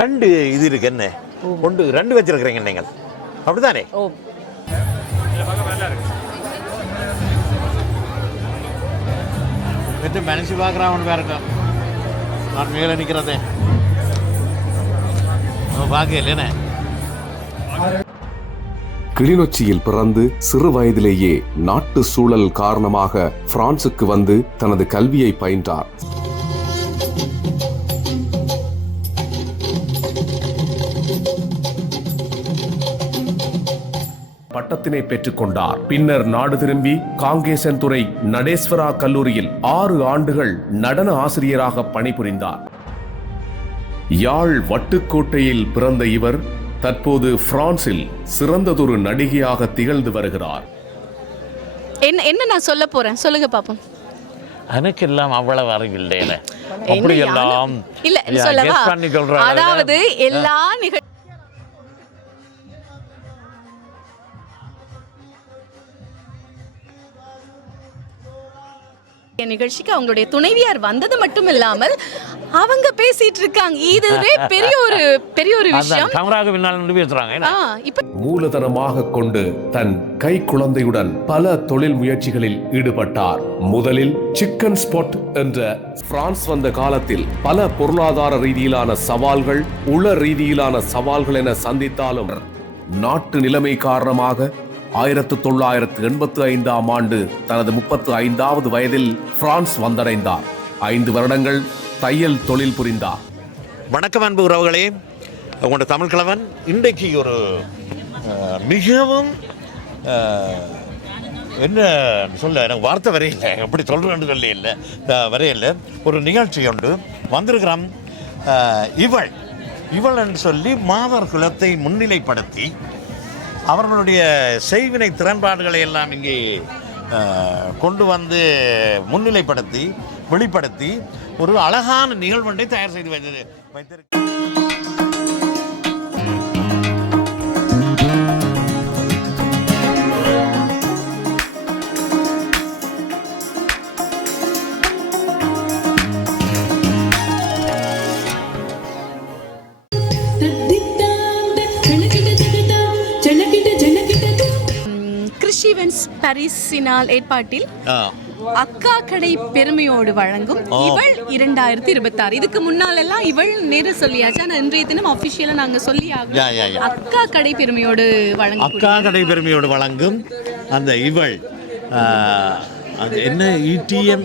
ரெண்டு இது இருக்கு என்ன ஒன்று ரெண்டு வச்சிருக்கிறீங்க நீங்கள் அப்படித்தானே? மனசு பார்க்குறான் பாருங்க. நான் மேலே நிற்கிறதே பார்க்க இல்லைண்ணே. கிளிநொச்சியில் பிறந்து சிறு வயதிலேயே நாட்டு சூழல் காரணமாக பிரான்சுக்கு வந்து தனது கல்வியை பயின்றார். பட்டத்தினை பெற்றுக் கொண்டார். பின்னர் நாடு திரும்பி காங்கேசன்துறை நடேஸ்வரா கல்லூரியில் 6 ஆண்டுகள் நடன ஆசிரியராக பணிபுரிந்தார். யாழ் வட்டுக்கோட்டையில் பிறந்த இவர் தற்போது பிரான்சில் சிறந்ததொரு நடிகையாக திகழ்ந்து வருகிறார். என்ன நான் சொல்ல போறேன் சொல்லுங்க பாப்போம். எனக்கு எல்லாம் அவ்வளவு அறிவில்லை. அப்படி எல்லாம் இல்ல சொல்லவா? அதாவது எல்லா நிகழ்ச்சிக்கு அவங்களுடைய துணைவியார் வந்தது மட்டும் இல்லாமல் அவங்க பேசிட்டு இருக்காங்க. இதுவே பெரிய ஒரு விஷயம். மூலதனமாக கொண்டு தன் கை குழந்தையுடன் பல தொழில் முயற்சிகளில் ஈடுபட்டார். முதலில் சிக்கன் ஸ்பாட் என்ற பிரான்ஸ் வந்த காலத்தில் பல பொருளாதார ரீதியிலான சவால்கள், உள ரீதியிலான சவால்கள் என சந்தித்தாலும் நாட்டு நிலைமை காரணமாக 1985ஆம் ஆண்டு தனது 35வது வயதில் பிரான்ஸ் வந்தடைந்தார். 5 வருடங்கள் தையல் தொழில் புரிந்தார். வணக்கம் அன்பு உறவுகளே, உங்களோட தமிழ் கிழவன் இன்றைக்கு ஒரு மிகவும் என்ன சொல்ல எனக்கு வார்த்தை வரையில்லை, எப்படி சொல்கிறேன்னு சொல்லி இல்லை வரையில்லை. ஒரு நிகழ்ச்சி உண்டு வந்திருக்கிறோம். இவள் என்று சொல்லி மாதர் குலத்தை முன்னிலைப்படுத்தி அவர்களுடைய செய்வினை திறன்பாடுகளை எல்லாம் இங்கே கொண்டு வந்து முன்னிலைப்படுத்தி வெளிப்படுத்தி ஒரு அழகான நிகழ்வொன்றை தயார் செய்து வைத்திருக்க. பாரிஸினால் ஏற்பாட்டில் அக்கா கடை பெருமையோடு வழங்கும் இவள் 2026. இதுக்கு முன்னால் எல்லாம் இவள் நேரு சொல்லியாச்சு. ஆனா இன்றைய தினம் அபிஷியலா நாங்க சொல்லி ஆகும் அக்கா கடை பெருமையோடு வழங்கும். அக்கா கடை பெருமையோடு வழங்கும் அந்த இவள் அது என்ன இடிஎம்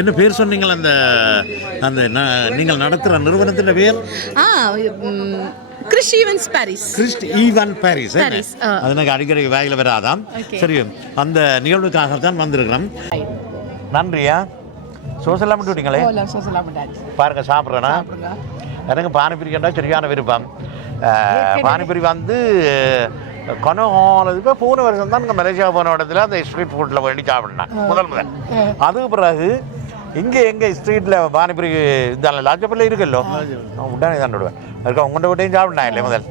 என்ன பேர் சொன்னீங்கள்? அந்த நீங்கள் நடத்துகிற நிறுவனத்தின் பேர் Christ evens Paris. Christ even Paris. அது எனக்கு அடிக்கடி வேலையில் வராதாம். சரி, அந்த நிகழ்வுக்காகத்தான் வந்திருக்கிறோம். நன்றியா. சோசலாம் விட்டுவிட்டீங்களே பாருங்க. சாப்பிட்றேன்னா எனக்கு பானிபூரி கண்டா சரியான விருப்பம். பானிபூரி வந்து கொனோலதுக்கு போன வருஷம் தான் இங்கே மலேசியா போன இடத்துல அந்த ஸ்ட்ரீட் ஃபுட்டில் வேண்டி சாப்பிட்னேன் முதல். அதுக்கு பிறகு இங்கே எங்கள் ஸ்ட்ரீட்டில் பானிபூரி இந்த லாஜப்பல்ல இருக்குல்லோ உடனே தான் விடுவேன். அதுக்கு உங்கள்கிட்ட விட்டையும் சாப்பிட்னா இல்லை முதல்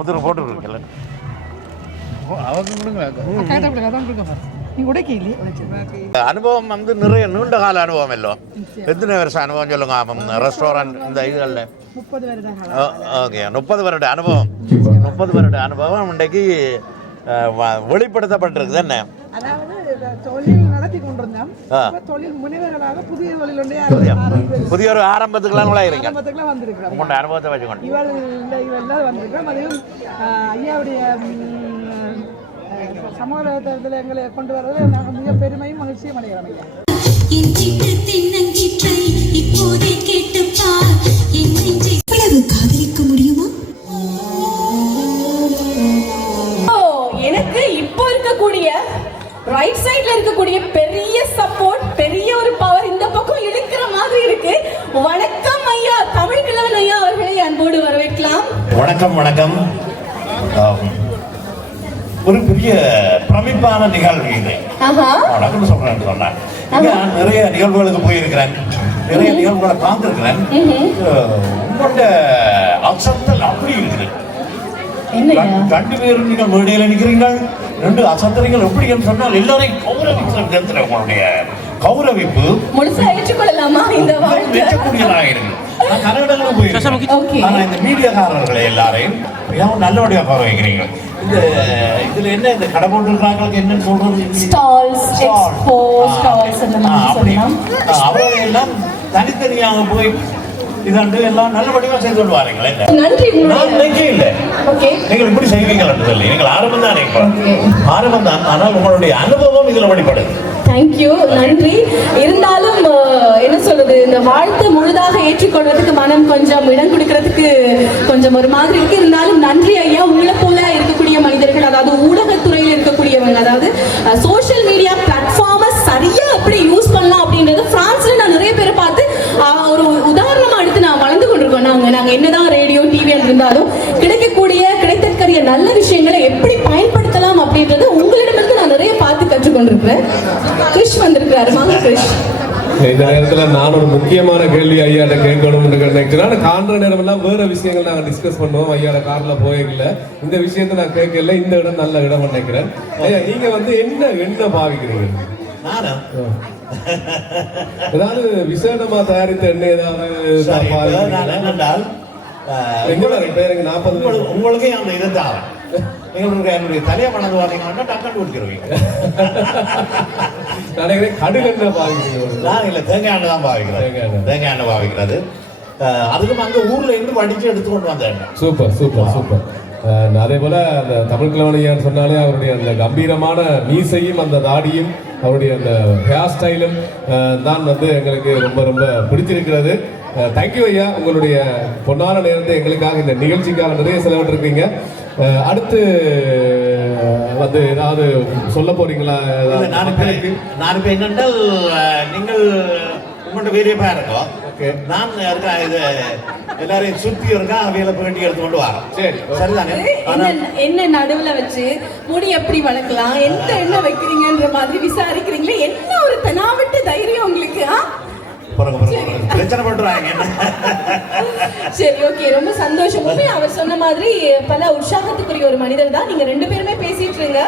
முதல் போட்டுருக்கல அனுபவம் வந்து நிறைய நீண்ட கால அனுபவம் இல்லோ. எத்தனை வருஷம் அனுபவம் சொல்லுங்க ரெஸ்டாரண்ட் இந்த இதுகளில்? 30 வருட அனுபவம். 30 வருட அனுபவம் இன்றைக்கு வெளிப்படுத்தப்பட்டிருக்கு என்ன? தொழில் நடத்தி கொண்டிருந்தோம். தொழில் முனைவர்களாக புதிய ஒரு ஆரம்பத்துக்குலாம் வந்திருக்கிறோம். உங்களோட அனுபவத்தை வச்சுக்கொண்டு இவெல்லாம் வந்திருக்கிறோம். அதையும் ஐயாவுடைய சமூகத்தில் எங்களை கொண்டு வரது நாங்கள் மிக பெருமையும் மகிழ்ச்சியும் அடைகிறோம். காதலிக்க முடியுமா? எனக்கு இப்போ இருக்கக்கூடிய ரைட் சைடுல இருக்கக்கூடிய பெரிய சப்போர்ட், பெரிய ஒரு பவர் இந்த பக்கம் இழுக்கிற மாதிரி இருக்கு. வணக்கம் ஐயா, தமிழ் கிழவன் ஐயா அவர்களை அன்போடு வரவேற்கலாம். வணக்கம். வணக்கம். ஒரு பெரிய பிரமிப்பான நிகழ்வு இது. வணக்கம் சொல்றேன் சொன்னேன். நிறைய நிகழ்வுகளுக்கு போயிருக்கிறேன், நிறைய நிகழ்வுகளை பார்த்துருக்கிறேன். உங்களோட அசத்தல் அப்படி இருக்குது. 2 பேரும் நீங்கள் மேடையில் நிற்கிறீர்கள், 2 அசத்தனைகள் எப்படி என்று சொன்னால் எல்லாரையும் கௌரவிக்கிற விதத்தில் உங்களுடைய கௌரவிப்பு முழுசா ஏற்றுக்கொள்ளலாமா இந்த வாழ்க்கை வெச்சக்கூடியதாக இருக்கு. நான் கனடாவுக்கு போயிருக்கேன். ஆனா இந்த மீடியாக்காரர்களை எல்லாரையும் மிகவும் நல்லபடியா கௌரவிக்கிறீங்க. இதுல என்ன இந்த கடை போட்டுருக்காங்களுக்கு என்னன்னு சொல்றது? ஸ்டால்ஸ், எக்ஸ்போ ஸ்டால்ஸ் அந்த மாதிரி சொல்லலாம். அவர்கள் எல்லாம் தனித்தனியாக போய் இதாண்டு எல்லாம் நல்லபடியா செய்து கொண்டு வாரீங்களே. நன்றி. நான் நினைக்கவே இல்லை நீங்கள் இப்படி செய்வீங்கள் என்று சொல்லி. நீங்கள் ஆரம்பம் தான், ஆனால் உங்களுடைய அனுபவம் இதுல வெளிப்படுது. தேங்க்யூ, நன்றி. இருந்தாலும் என்ன சொல்றது, இந்த வாழ்த்து முழுதாக ஏற்றுக்கொள்வதற்கு மனம் கொஞ்சம் இடம் கொடுக்கறதுக்கு கொஞ்சம் ஒரு மாதிரி இருக்கு. இருந்தாலும் நன்றி ஐயா. உங்களை போல இருக்கக்கூடிய மனிதர்கள், அதாவது ஊடகத்துறையில் இருக்கக்கூடியவங்க, அதாவது சோஷியல் மீடியா பிளாட்ஃபார்மை சரியா எப்படி யூஸ் பண்ணலாம் அப்படின்றது பிரான்ஸ்ல நான் நிறைய பேரை பார்த்து ஒரு உதாரணமா எடுத்து நான் வளர்ந்து கொண்டிருக்கோம். நாங்க என்னதான் ரேடியோ டிவியில் இருந்தாலும் கிடைத்தற்கரிய நல்ல விஷயங்களை எப்படி பயன்படுத்தலாம் அப்படின்றது உங்களிடமிருந்து நான் நிறைய பார்த்து கற்றுக்கொண்டிருக்கிறேன். கிருஷ் வந்திருக்கிறாரு. வாங்க கிருஷ். இந்த நேரத்தில் நான் ஒரு முக்கியமான கேள்வி ஐயாட்ட கேட்கணும்னு நினைக்கிறேன். காண்ற நேரம் எல்லாம் வேற விஷயங்கள் நாங்கள் டிஸ்கஸ் பண்ணுவோம். ஐயாட கார்ல போயிடல, இந்த விஷயத்தை நான் கேட்கல. இந்த இடம் நல்ல இடம் நினைக்கிறேன். ஐயா, நீங்க வந்து என்ன பாவிக்கிறீங்க? ஏதாவது விசேடமா தயாரித்த எண்ணெய் ஏதாவது என்னென்றால் பேருக்கு 40 உங்களுக்கே அந்த இதை தான் என்னுடைய தலையை மணந்து வாங்கினா டக்குன்னு குடிச்சிருவீங்க. கடுகு என்ன பாவிக்கிறீங்க? நான் இல்லை, தேங்காய் எண்ணெய் தான் பாவிக்கிறேன். தேங்காய் எண்ணெய் பாவிக்கிறது. அதுக்கும் அங்கே ஊர்ல இருந்து வடிச்சு எடுத்துக்கொண்டு வந்த எண்ணெய். Super super super. அதே போல அந்த தமிழ் கிழவனையான்னு சொன்னாலே அவருடைய அந்த கம்பீரமான மீசையும் அந்த தாடியும் அவருடைய அந்த ஹேர் ஸ்டைலும் தான் வந்து எங்களுக்கு ரொம்ப ரொம்ப பிடிச்சிருக்கிறது. தேங்க்யூ ஐயா, உங்களுடைய பொன்னான நேரத்தை எங்களுக்காக இந்த நிகழ்ச்சிக்காக நிறைய செலவிட்டிருக்கீங்க. அடுத்து வந்து ஏதாவது சொல்ல போறீங்களா? நான் இப்போ என்னென்றால் நீங்கள் உங்கள்கிட்ட பெரிய பேருக்கோ நான் இருக்கா இது எல்லாரையும் சுத்தி இருக்கா அவையில பேட்டி எடுத்து கொண்டு வரோம். சரி, சரிதானே? என்ன நடுவுல வச்சு முடி எப்படி வளர்க்கலாம், எந்த எண்ணெய் வைக்கிறீங்கன்ற மாதிரி விசாரிக்கிறீங்களே, என்ன ஒரு தெனாவட்டு தைரியம் உங்களுக்கு? பிரச்சனை பண்றாங்க. சரி, ஓகே, ரொம்ப சந்தோஷம். அவர் சொன்ன மாதிரி பல உற்சாகத்துக்குரிய ஒரு மனிதர் தான். நீங்க ரெண்டு பேருமே பேசிட்டு இருங்க.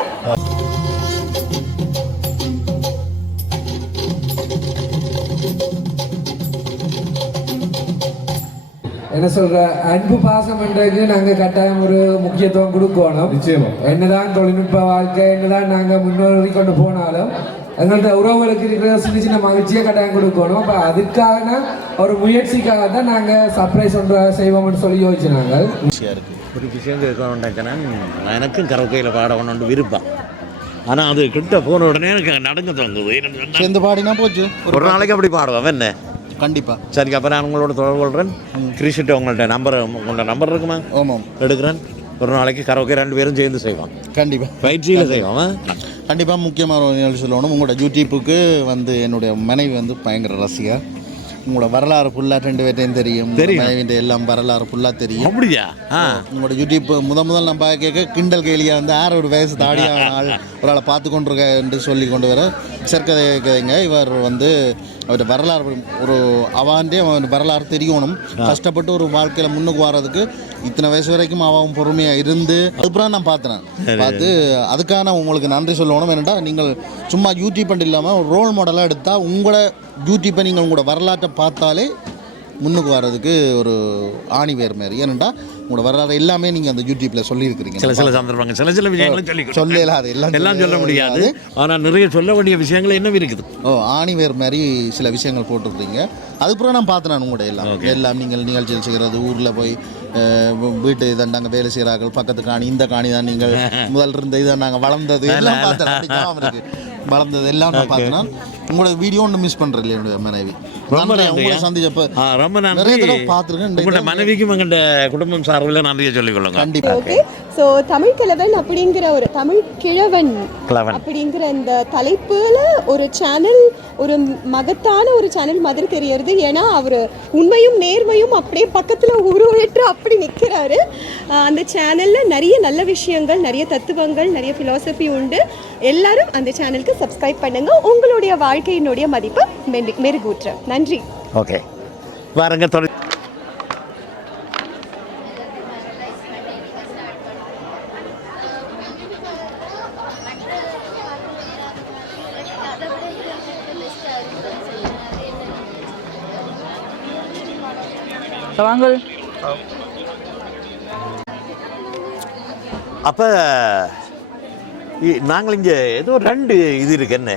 என்ன சொல்ற, அன்பு பாசம் என்றதுக்கு நாங்க கட்டாயம் ஒரு முக்கியத்துவம் கொடுக்கணும். நிச்சயமா. என்னதான் தொழில்நுட்ப வாழ்க்கை, என்னதான் நாங்க முன்னோக்கி கொண்டு போனாலும் எங்கள்கிட்ட உறவுகளுக்கு இருக்கிற சின்ன சின்ன மகிழ்ச்சியை கட்டாயம் கொடுக்கணும். அப்போ அதுக்கான ஒரு முயற்சிக்காக தான் நாங்கள் சர்ப்ரைஸ் ஒன்று செய்வோம்னு சொல்லி யோசிச்சுனாங்க. ஒரு விஷயம் கேட்கணும்னா, எனக்கும் கரக்கையில் பாடணும்னு விருப்பம். ஆனால் அது கிட்ட போன உடனே எனக்கு நடங்க தோங்குது. சேர்ந்து பாடினா போச்சு. ஒரு நாளைக்கு அப்படி பாடுவோம் என்ன? கண்டிப்பாக. சரிங்க, அப்போ நான் உங்களோட தொடர்பு கொள்கிறேன். கிரிஷிட்ட உங்களோட நம்பர் இருக்குமா? ஆமாம், எடுக்கிறேன். ஒரு நாளைக்கு கரோக்கே 2 பேரும் சேர்ந்து செய்வோம். கண்டிப்பாக பயிற்சியில் செய்வோம். கண்டிப்பாக. முக்கியமான ஒரு நிகழ்ச்சி சொல்லணும். உங்களோட யூடியூப்புக்கு வந்து என்னுடைய மனைவி வந்து பயங்கர ரசிகர். உங்களோட வரலாறு ஃபுல்லாக 2 பேர்ட்டையும் தெரியும். மனைவின் எல்லாம் வரலாறு ஃபுல்லாக தெரியும். அப்படியா? உங்களோட யூடியூப் முதல் நம்ம கேட்க கிண்டல் கேலியாக வந்து 6 வயசு தாடியாக ஆள் ஒரு ஆளை பார்த்து கொண்டிருக்க என்று சொல்லி கொண்டு வர சேர்க்கதைங்க. இவர் வந்து அவருடைய வரலாறு ஒரு அவாண்டே அவன் வரலாறு தெரியணும். கஷ்டப்பட்டு ஒரு வாழ்க்கையில் முன்னுக்கு வர்றதுக்கு இத்தனை வயசு வரைக்கும் அவன் பொறுமையாக இருந்து அதுக்கப்புறம் நான் பார்த்து அதுக்கான உங்களுக்கு நன்றி சொல்லணும். ஏன்னா நீங்கள் சும்மா யூடியூப் பண்ணி இல்லாமல் ஒரு ரோல் மாடலாக எடுத்தால் உங்களோட யூடியூப்பை நீங்கள் உங்களோட வரலாற்றை பார்த்தாலே முன்னுக்கு வர்றதுக்கு ஒரு ஆணி வேறு மாதிரி. ஏன்னா உங்களோட வரலாறு எல்லாமே நீங்கள் அந்த யூடியூப்பில் சொல்லியிருக்கிறீங்க. சில சந்தர்ப்பங்கள் சில விஷயங்களும் சொல்லலாம். அது எல்லாம் சொல்ல முடியாது. ஆனால் நிறைய சொல்ல வேண்டிய விஷயங்கள் என்ன இருக்குது. ஆணி வேறு மாதிரி சில விஷயங்கள் போட்டுருக்கீங்க. அதுக்கப்புறம் நான் பார்த்தேன் நான் உங்களோட எல்லாம் நீங்கள் நிகழ்ச்சிகள் செய்கிறது, ஊரில் போய் வீட்டு இதாண்டாங்க வேலை செய்கிறார்கள், பக்கத்து காணி இந்த காணி தான் நீங்கள் முதல் இருந்த இதை நாங்கள் வளர்ந்தது எல்லாம் பார்த்தேன். வளர்ந்தது எல்லாம் நான் பார்த்தேன்னா உங்களோட வீடியோ ஒன்று மிஸ் பண்ணுறேன் இல்லையா என்னுடைய மனைவி. உங்களை சந்திச்சப்ப ரொம்ப நன்றி. பார்த்துருக்கேன். மனைவிக்கும் எங்கள்கிட்ட குடும்பம் சார்பில் நன்றியை சொல்லிக்கொள்ளுங்க. கண்டிப்பாக. ஓகே, ஸோ தமிழ் கிழவன் அப்படிங்கிற ஒரு தமிழ் கிழவன் அப்படிங்கிற இந்த தலைப்புல ஒரு சேனல், ஒரு மகத்தான ஒரு சேனல் மாதிரி தெரியறது. ஏன்னா அவர் உண்மையும் நேர்மையும் அப்படியே பக்கத்தில் உருவேற்று அப்படி நிற்கிறாரு. அந்த சேனலில் நிறைய நல்ல விஷயங்கள், நிறைய தத்துவங்கள், நிறைய ஃபிலாசபி உண்டு. எல்லாரும் அந்த சேனலுக்கு சப்ஸ்கிரைப் பண்ணுங்க. உங்களுடைய வாழ்க்கையினுடைய மதிப்பை மெருகூற்ற. நன்றி. ஓகே, வாருங்க. வாங்க. அப்போ நாங்கள் இங்கே ஏதோ 2 இது இருக்கு என்ன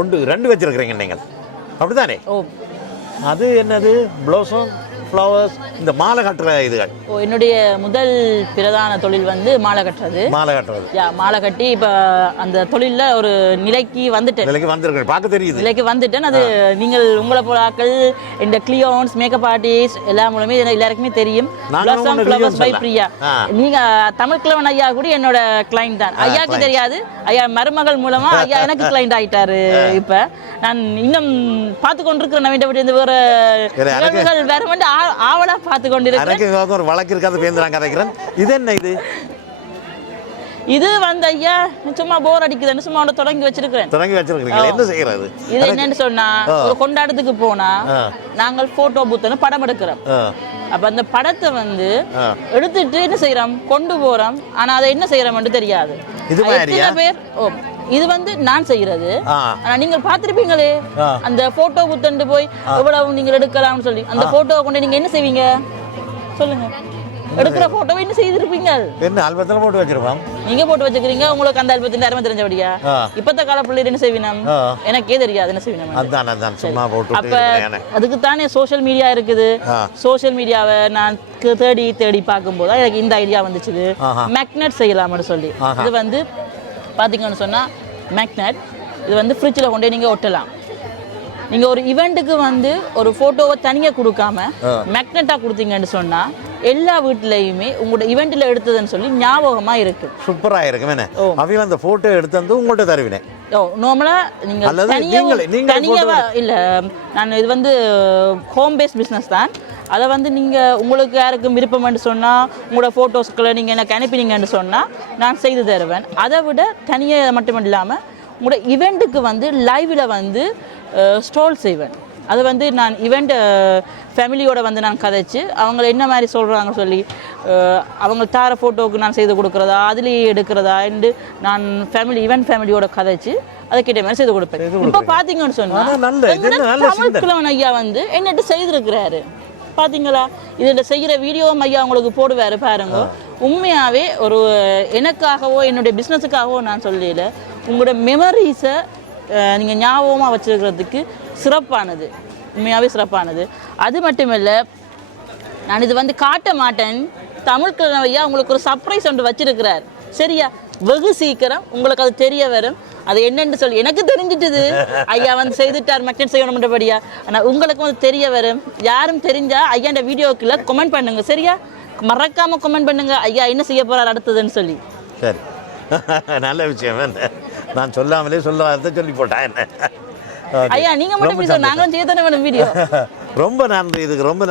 ஒன்று 2 வச்சிருக்கிறீங்க நீங்கள் அப்படித்தானே? ஓ, அது என்னது? ப்ளோசம் ஃப்ளவர்ஸ், இந்த மாலை கட்டுற இதுகள். ஓ, என்னுடைய முதல் பிரதான தொழில் வந்து மாலை கட்டுறது. மாலை கட்டுறது. மாலை கட்டி இப்போ அந்த தொழிலில் ஒரு நிலைக்கு வந்துட்டேன். நிலைக்கு வந்திருக்கேன், பார்க்க தெரியுது. நிலைக்கு வந்துட்டேன். அது நீங்கள் உங்களை போல ஆட்கள், இந்த கிளியோன்ஸ், மேக்கப் ஆர்டிஸ்ட் எல்லா மூலமே எல்லாருக்குமே தெரியும். Blossom flowers by Priya. நீங்க தமிழ் கிழவன் ஐயா கூட என்னோட கிளைண்ட் தான். ஐயாவுக்கு தெரியாது, ஐயா மருமகள் மூலமா ஐயா எனக்கு கிளைண்ட் ஆயிட்டாரு. இப்ப நான் இன்னும் பார்த்து கொண்டிருக்கிறேன். இந்த வேற நிகழ்வுகள் வேற வந்து ஆவலா பார்த்து கொண்டிருக்கிறேன். ஒரு வழக்கு இருக்காது பேந்துறாங்க கதைக்கிறேன். இது என்ன? இது வந்து ஐயா சும்மா போர் அடிக்குதுன்னு சும்மா தொடங்கி வச்சிருக்கிறேன். என்ன செய்யறது? இது என்னன்னு சொன்னா, ஒரு கொண்டாட்டத்துக்கு போனா நாங்கள் போட்டோ பூத்னு படம் எடுக்கிறோம். அப்ப அந்த படத்தை வந்து எடுத்துட்டு என்ன செய்யறோம், கொண்டு போறோம். ஆனா அதை என்ன செய்யறோம்னு தெரியாது. எத்தனை பேர் இது வந்து நான் செய்யறது. ஆனா நீங்க பாத்திருப்பீங்களே அந்த போட்டோ பூத்து போய் எவ்வளவு நீங்க எடுக்கலாம்னு சொல்லி அந்த போட்டோவை கொண்டு நீங்க என்ன செய்வீங்க சொல்லுங்க? எடுக்கிற போட்டோவை என்ன செய்திருப்பீங்க? என்ன ஆல்பத்துல போட்டு வச்சிருப்போம். நீங்க போட்டு வச்சுக்கிறீங்க. உங்களுக்கு அந்த ஆல்பத்தின் அருமை தெரிஞ்சபடியா? இப்பத்த கால பிள்ளைகள் என்ன செய்வினம் எனக்கே தெரியாது. என்ன செய்வினம்? அப்ப அதுக்கு தானே சோசியல் மீடியா இருக்குது. சோசியல் மீடியாவை நான் தேடி தேடி பார்க்கும்போது எனக்கு இந்த ஐடியா வந்துச்சு, மேக்னெட் செய்யலாம்னு சொல்லி. இது வந்து பார்த்தீங்கன்னு சொன்னால் மேக்னெட் இது வந்து ஃப்ரிட்ஜில் கொண்டே நீங்கள் ஒட்டலாம். நீங்கள் ஒரு ஈவெண்ட்டுக்கு வந்து ஒரு ஃபோட்டோவை தனியாக கொடுக்காம மேக்னெட்டாக கொடுத்தீங்கன்னு சொன்னால் எல்லா வீட்லையுமே உங்களோட ஈவெண்ட்டில் எடுத்ததுன்னு சொல்லி ஞாபகமாக இருக்கு. சூப்பராக இருக்கும். என்ன அவையும் அந்த ஃபோட்டோ எடுத்து வந்து உங்கள்கிட்ட தருவினேன். நார்மலாக நீங்கள் தனியாக இல்லை, நான் இது வந்து ஹோம் பேஸ்ட் பிஸ்னஸ் தான். அதை வந்து நீங்கள் உங்களுக்கு யாருக்கும் விருப்பம்னு சொன்னால் உங்களோட ஃபோட்டோஸ்களை நீங்கள் எனக்கு அனுப்பினீங்கன்னு சொன்னால் நான் செய்து தருவேன். அதை விட தனியாக மட்டும் இல்லாமல் உங்களோட ஈவெண்ட்டுக்கு வந்து லைவில் வந்து ஸ்டால் செய்வேன். அது வந்து நான் ஈவெண்ட் ஃபேமிலியோட வந்து நான் கதைச்சு அவங்கள என்ன மாதிரி சொல்கிறாங்க சொல்லி அவங்க தார ஃபோட்டோவுக்கு நான் செய்து கொடுக்குறதா அதுலேயே எடுக்கிறதா என்று நான் ஈவெண்ட் ஃபேமிலியோட கதைச்சு அதுக்கிட்ட மாதிரி செய்து கொடுப்பேன். இப்போ பார்த்தீங்கன்னு சொன்னால் தமிழ் கிழவன் ஐயா வந்து என்னட்டு செய்திருக்கிறாரு பார்த்தீங்களா? இதில் செய்கிற வீடியோவும் ஐயா உங்களுக்கு போடுவார் பாருங்க. உண்மையாகவே ஒரு எனக்காகவோ என்னுடைய பிஸ்னஸுக்காகவோ நான் சொல்லல, உங்களோட மெமரிஸை நீங்கள் ஞாபகமாக வச்சுருக்கிறதுக்கு சிறப்பானது, உண்மையாகவே சிறப்பானது. அது மட்டும் இல்லை, நான் இது வந்து காட்ட மாட்டேன். தமிழ் கிழவன் ஐயா உங்களுக்கு ஒரு சர்ப்ரைஸ் ஒன்று வச்சிருக்கிறார். சரியா? வெகு சீக்கிரம் உங்களுக்கு அது தெரிய வரும். அது என்னன்னு சொல்லி எனக்கு தெரிஞ்சிட்டுது, ஐயா வந்து செய்துட்டார் மேக்னெட் செய்யணும்ன்றபடியா. ஆனால் உங்களுக்கும் அது தெரிய வரும். யாரும் தெரிஞ்சா ஐயாண்ட வீடியோக்குள்ள கமெண்ட் பண்ணுங்க. சரியா? மறக்காம கமெண்ட் பண்ணுங்க ஐயா என்ன செய்ய போறார் அடுத்ததுன்னு சொல்லி. சரி, நல்ல விஷயம். நான் சொல்லாமலே சொல்லி போட்டேன். என்ன ஐயா நீங்க மட்டும் நாங்களும் செய்ய தானே வேணும் வீடியோ. ரொம்ப நன்றி. இதுக்கு ரொம்ப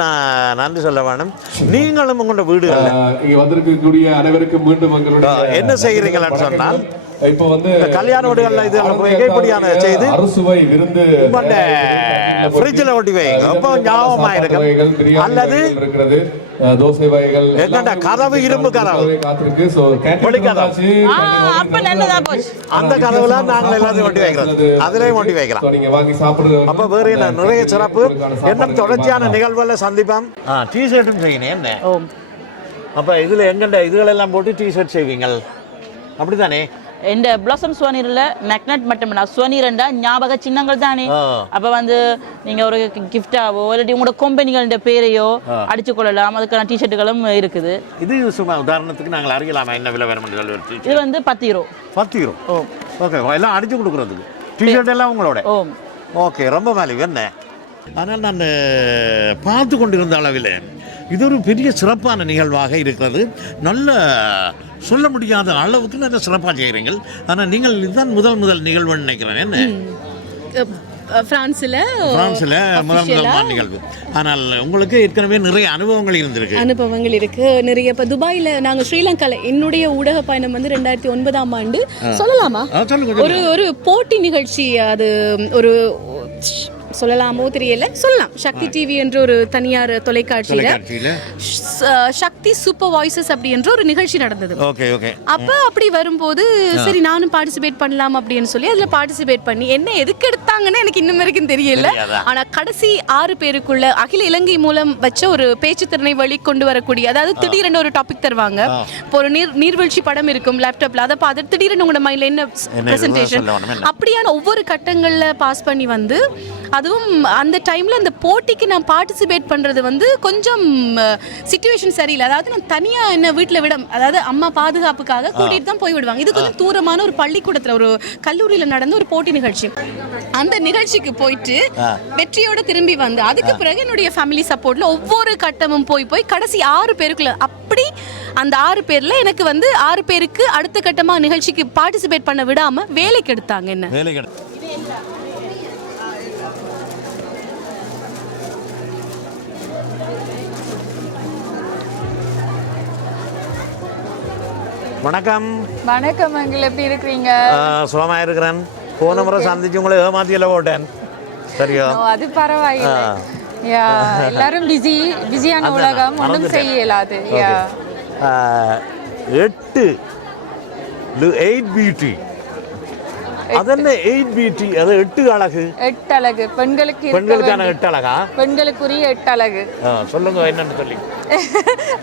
நன்றி சொல்ல வேணும். நீங்களும் உங்களோட வீடுகள் இங்க வந்திருக்கக்கூடிய அனைவருக்கும் மீண்டும் என்ன செய்கிறீங்களான்னு சொன்னால், இப்போ வந்து கல்யாண வீடுகள்ல இது எப்படியான செய்து அறுசுவை விருந்து ஃப்ரிட்ஜில் ஒட்டி வைங்க. அப்போ ஞாபகமாக இருக்கும். அல்லது தோசை வகைகள் என்னடா கதவு இரும்பு கதவு காத்திருக்கு. அந்த கதவுல நாங்கள் எல்லாத்தையும் ஒட்டி வைக்கிறோம். அதுலயும் ஒட்டி வைக்கலாம். நீங்க வாங்கி சாப்பிடுறது. அப்ப வேற என்ன நிறைய சிறப்பு என்ன தொடர்ச்சியான நிகழ்வுல சந்திப்போம். டிஷர்ட்டும் செய்யணும். என்ன அப்ப இதுல எங்கண்ட இதுகள் எல்லாம் போட்டு டிஷர்ட் செய்வீங்க அப்படித்தானே? இந்த பிளாசம் சுவனீரில் மேக்னெட் மட்டும் இல்லை, சுவனீரண்டா ஞாபக சின்னங்கள் தானே. அப்போ வந்து நீங்கள் ஒரு கிஃப்டாவோ இல்லாட்டி உங்களோட கம்பெனிகளோட பேரையோ அடிச்சு கொள்ளலாம். அதுக்கான டிஷர்ட்டுகளும் இருக்குது. இது சும்மா உதாரணத்துக்கு நாங்கள் அறியலாமா என்ன விலை வேணும்? இது வந்து 10 யூரோ. 10 யூரோ. ஓகே, எல்லாம் அடிச்சு கொடுக்குறதுக்கு டிஷர்ட் எல்லாம் உங்களோட. ஓகே, ரொம்ப வேல்யூ என்ன. ஆனால் நான் பார்த்து கொண்டிருந்த அளவில் இது ஒரு பெரிய சிறப்பான நிகழ்வாக இருக்கிறது. நல்ல சொல்ல முடியாத அளவுக்கு நல்ல சிறப்பாக செய்கிறீங்க. ஆனால் நீங்கள் இதுதான் முதல் நிகழ்வுன்னு நினைக்கிறேன். என்ன பிரான்ஸ்ல முதல் நிகழ்வு. ஆனால் உங்களுக்கு ஏற்கனவே நிறைய அனுபவங்கள் இருக்கு. நிறைய. இப்போ துபாயில் நாங்கள் ஸ்ரீலங்காவில் என்னுடைய ஊடக பயணம் வந்து 2009ஆம் ஆண்டு சொல்லலாமா, ஒரு போட்டி நிகழ்ச்சி. அது ஒரு சொல்லலாமோ தெரியல, சொல்லலாம். சக்தி டிவி என்ற ஒரு தனியார் தொலைக்காட்சியில சக்தி சூப்பர் வாய்ஸஸ் அப்படி என்ற ஒரு நிகழ்ச்சி நடந்தது. அப்ப அப்படி வரும்போது சரி நானும் பார்ட்டிசிபேட் பண்ணலாம் அப்படின்னு சொல்லி அதுல பார்ட்டிசிபேட் பண்ணி என்ன எதுக்கு எடுத்தாங்கன்னு எனக்கு இன்னும் வரைக்கும் தெரியல. ஆனா கடைசி 6 பேருக்குள்ள அகில இலங்கை மூலம் வச்ச ஒரு பேச்சு திறனை வெளிக்கொண்டு வரக்கூடிய, அதாவது திடீரென ஒரு டாபிக் தருவாங்க. இப்போ ஒரு நீர்வீழ்ச்சி படம் இருக்கும் லேப்டாப்ல, அதை பார்த்துட்டு திடீரென உங்களோட மைண்ட்ல என்ன பிரசன்டேஷன், அப்படியான ஒவ்வொரு கட்டங்கள்ல பாஸ் பண்ணி வந்து, அதுவும் அந்த டைம்ல அந்த போட்டிக்கு நான் பார்ட்டிசிபேட் பண்றது வந்து கொஞ்சம் சிச்சுவேஷன் சரியில்லை. அதாவது நான் தனியா என்ன வீட்டில் விட, அதாவது அம்மா பாதுகாப்புக்காக கூட்டிட்டு தான் போய் விடுவாங்க. இது கொஞ்சம் தூரமான ஒரு பள்ளிக்கூடத்துல ஒரு கல்லூரியில நடந்த ஒரு போட்டி நிகழ்ச்சி. அந்த நிகழ்ச்சிக்கு போயிட்டு வெற்றியோட திரும்பி வந்து அதுக்கு பிறகு என்னுடைய ஃபேமிலி சப்போர்ட்ல ஒவ்வொரு கட்டமும் போய் கடைசி 6 பேருக்குள்ள, அப்படி அந்த 6 பேர்ல எனக்கு வந்து 6 பேருக்கு அடுத்த கட்டமா நிகழ்ச்சிக்கு பார்ட்டிசிபேட் பண்ண விடாம வேலைக்கு எடுத்தாங்க. என்ன வணக்கம். வணக்கம் அங்கிள், எப்படி இருக்கிறீங்க? சுகமா இருக்கிறேன். போன முறை சந்திச்சு உங்களை ஏமாத்தியில போட்டேன். சரியா? அது பரவாயில்லை. எல்லாரும் பிஸியான உலகம், ஒன்றும் செய்ய இயலாது. 8 பியூட்டி, அதென்ன 8 பியூட்டி, அது 8 அழகு. 8 அழகு பெண்களுக்கான 8 அழகா? பெண்களுக்குரிய 8 அழகு. சொல்லுங்க என்னன்னு சொல்லி.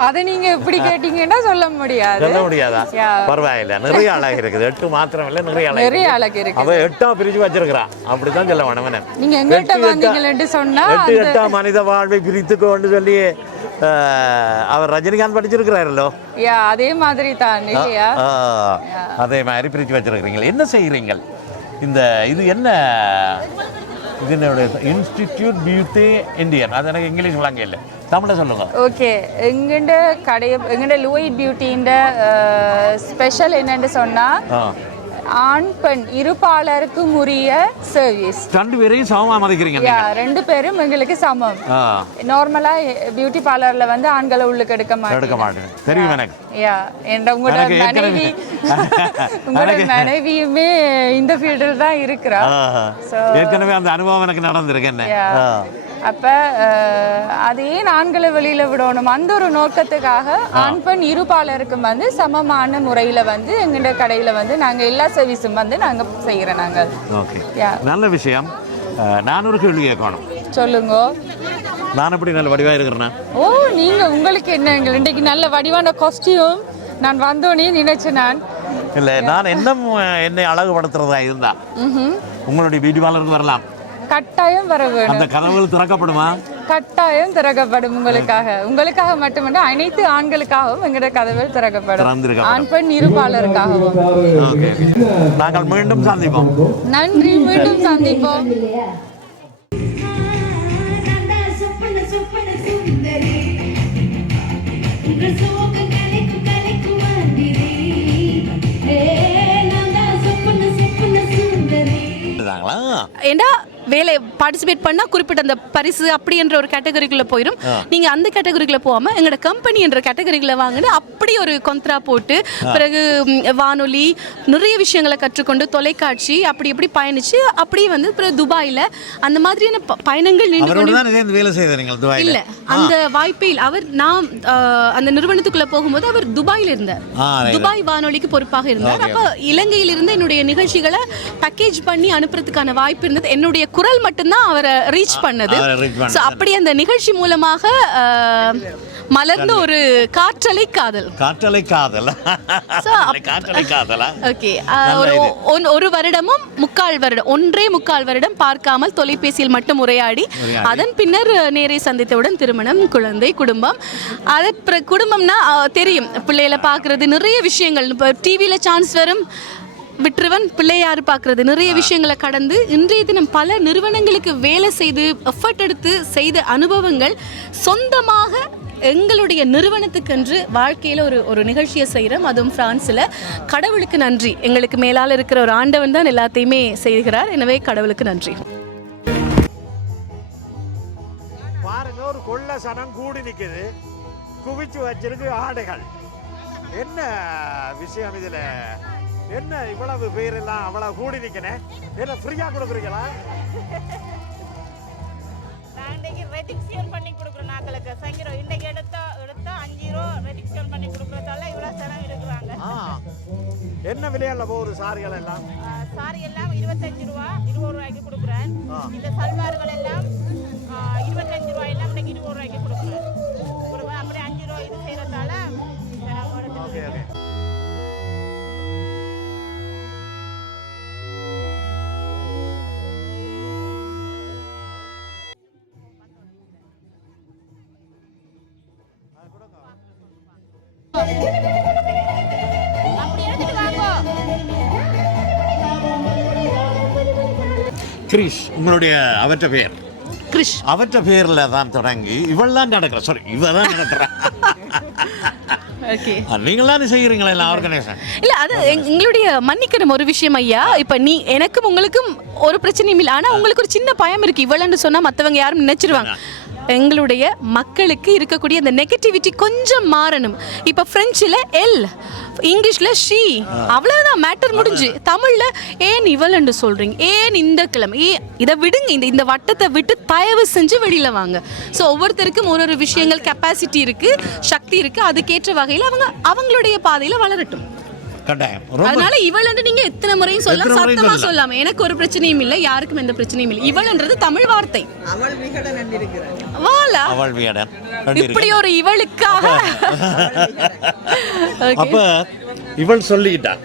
அதை நீங்க எப்படி கேட்டீங்கன்னா சொல்ல முடியாதா? பரவாயில்ல, நிறைய அழகு இருக்குது. 8 மாத்திரம் இல்ல, நிறைய அழகு இருக்கு. அவ 8ஆ பிரிச்சு வச்சிருக்கிறான், அப்படித்தான் சொல்ல வேணும். நீங்க எங்கிட்ட வந்தீங்கன்னு சொன்னா 8 மனித வாழ்வை பிரித்துக்கொண்டு சொல்லி அவர் ரஜினிகாந்த் படிச்சிருக்கிறாரല്ലോ. அதே மாதிரி தான் இல்லையா? அதே மாதிரி பிரிச்சு வச்சிருக்கிறீங்க. என்ன செய்யறீங்க? இது என்ன, இது என்னுடைய இன்ஸ்டிடியூட் பியூட்டி இந்தியன், அது எனக்கு இங்கிலீஷ் விளங்க இல்லை, தமிழ சொல்லுங்க. ஓகே, எங்கட லூயிட் பியூட்டின்ற ஸ்பெஷல் என்னன்னு சொன்னா, ஆண் பெண் இருபாலருக்கும் உரிய சர்வீஸ். 2 பேரையும் சமமா மதிக்கிறீங்க? 2 பேரும் எங்களுக்கு சமம். நார்மலா பியூட்டி பார்லர்ல வந்து ஆண்களை உள்ளுக்கு எடுக்க மாட்டேன், தெரியும் எனக்கு. உங்களோட மனைவியுமே இந்த ஃபீல்டில் தான் இருக்கிறா. ஏற்கனவே அந்த அனுபவம் எனக்கு நடந்திருக்கு. என்ன அப்ப அதே ஆண்களை வெளியில விடணும், அந்த ஒரு நோக்கத்துக்காக ஆண் பெண் இருபாலருக்கும் வந்து சமமான முறையில வந்து எங்கட கடையில வந்து நாங்க எல்லா சர்வீஸும் வந்து நாங்க செய்யறோம். நாங்க நல்ல விஷயம். நான் ஒரு கேள்வி கேட்கணும். சொல்லுங்க. நான் எப்படி நல்ல வடிவா இருக்கிறேன்னா? நீங்க உங்களுக்கு என்ன, இன்றைக்கு நல்ல வடிவான காஸ்டியூம் நான் வந்தோனே நினைச்சேன். நான் இல்ல, நான் என்னை அழகுபடுத்துறதா இருந்தா உங்களுடைய பியூட்டி பார்லருக்கு வரலாம். கட்டாயம் வர வேணும். அந்த கதவுகள் திறக்கப்படுமா? கட்டாயம் திறக்கப்படும். உங்களுக்காக மட்டுமல்ல, அனைத்து ஆண்களுக்காகவும் எங்களுடைய கதவுகள் திறக்கப்படும். ஆண் பெண் இருபாலருக்காகவும். நாங்கள் மீண்டும் சந்திப்போம். நன்றி, மீண்டும் சந்திப்போம். ஏண்டா வேலை பார்ட்டிசிபேட் பண்ணா குறிப்பிட்ட அந்த பரிசு அப்படி என்ற ஒரு கேட்டகரிக்குள்ள போயிடும். நீங்க அந்த கேட்டகரிக்குள்ள போகாம எங்களோட கம்பெனி என்ற கேட்டகரிக்குள்ள வாங்கிட்டு அப்படி ஒரு கொந்த்ரா போட்டு பிறகு வானொலி நிறைய விஷயங்களை கற்றுக்கொண்டு தொலைக்காட்சி அப்படி எப்படி பயணிச்சு அப்படியே வந்து பிறகு துபாயில அந்த மாதிரியான பயணங்கள் இல்ல அந்த வாய்ப்பில் அவர் நான் அந்த நிறுவனத்துக்குள்ள போகும்போது அவர் துபாயில இருந்தார். துபாய் வானொலிக்கு பொறுப்பாக இருந்தார். அப்ப இலங்கையில இருந்து என்னுடைய நிகழ்ச்சிகளை பேக்கேஜ் பண்ணி அனுப்புறதுக்கான வாய்ப்பு இருந்தது. என்னுடைய குரல் மட்டும்தான் அவரை ரீச் பண்ணது. அப்படி அந்த நிகழ்ச்சி மூலமாக மலர்ந்த ஒரு காற்றலை காதல். ஒரு வருடமும் 1.25 வருடம் பார்க்காமல் தொலைபேசியில் மட்டும் உரையாடி அதன் பின்னர் நேரை சந்தித்தவுடன் திருமணம், குழந்தை, குடும்பம். அது குடும்பம்னா தெரியும், பிள்ளைகளை பார்க்கறது, நிறைய விஷயங்கள். இப்போ டிவியில சான்ஸ் வரும், விட்டுருவன், பிள்ளையாரு பார்க்கறது, நிறைய விஷயங்களை கடந்து இன்றைய தினம் பல நிறுவனங்களுக்கு வேலை செய்து எஃபர்ட் எடுத்து செய்த அனுபவங்கள் சொந்தமாக எங்களுடைய நிறுவனத்துக்கென்று வாழ்க்கையில் ஒரு நிகழ்ச்சியை செய்கிறோம். அதுவும் பிரான்ஸில். கடவுளுக்கு நன்றி. எங்களுக்கு மேலால் இருக்கிற ஒரு ஆண்டவன் தான் எல்லாத்தையுமே செய்கிறார். எனவே கடவுளுக்கு நன்றி. பாருங்க, ஒரு கொள்ள சனம் கூடி நிற்குது, குவிச்சு வச்சிருக்கு ஆடைகள். என்ன விஷயம் இதுல? என்ன இவ்வளவு பேர் எல்லாம் அவ்வளவு கூடி நிற்கிறேன்? என்ன ஃப்ரீயா கொடுக்குறீங்களா? இன்றைக்கு ரெடிக்ஷன் பண்ணி கொடுக்குறோம் நாங்களுக்கு சங்கிரம் இன்றைக்கு எடுத்தா 5 ரூபா ரெடிக்ஷன் பண்ணி கொடுக்குறதால இவ்வளோ ஜனம் இருக்கிறாங்க. என்ன விலையில போகுது சாரிகள் எல்லாம்? சாரி எல்லாம் 25 ரூபா 20 ரூபாய்க்கு கொடுக்குறேன். இந்த சல்வார்கள் எல்லாம் 25 ரூபாய் எல்லாம் இன்றைக்கு 20 ரூபாய்க்கு கொடுக்குறேன். அப்படி 5 ரூபா இது செய்கிறதால ஓகே ஓகே. கிரிஷ் உங்களுடைய அவற்ற பேர் கிரிஷ் அவற்ற பேர்ல தான் தொடங்கி இவள் தான் நடக்கிற சாரி இவ தான் நடக்கிற நீங்களாம் செய்யறீங்களா எல்லாம் ஆர்கனைசேஷன் இல்ல அது எங்களுடைய மன்னிக்கணும் ஒரு விஷயம் ஐயா. இப்ப நீ எனக்கும் உங்களுக்கும் ஒரு பிரச்சனையும் இல்லை. ஆனா உங்களுக்கு ஒரு சின்ன பயம் இருக்கு. இவளன்னு சொன்னா மத்தவங்க யாரும் நினைச்சிருவாங்க. எங்களுடைய மக்களுக்கு இருக்கக்கூடிய அந்த நெகட்டிவிட்டி கொஞ்சம் மாறணும். இப்போ ஃப்ரெஞ்சில் எல், இங்கிலீஷில் ஷீ, அவ்வளோதான் மேட்டர் முடிஞ்சு. தமிழில் ஏன் இவள்ன்னு சொல்கிறீங்க, ஏன் இந்த கிழமை, இதை விடுங்க, இந்த வட்டத்தை விட்டு தயவு செஞ்சு வெளியில் வாங்க. ஸோ ஒவ்வொருத்தருக்கும் ஒரு விஷயங்கள் கெப்பாசிட்டி இருக்குது, சக்தி இருக்குது. அதுக்கேற்ற வகையில் அவங்களுடைய பாதையில் வளரட்டும். அதனால இவள்ன்று நீங்க எத்தனை முறையும் சொல்லலாம், சத்தமா சொல்லாம எனக்கு ஒரு பிரச்சனையும் இல்லை, யாருக்கும் எந்த பிரச்சனையும் இல்லை. இவள்ன்றது தமிழ் வார்த்தை. இப்படி ஒரு இவளுக்காக அப்ப இவள் சொல்லிட்டாள்.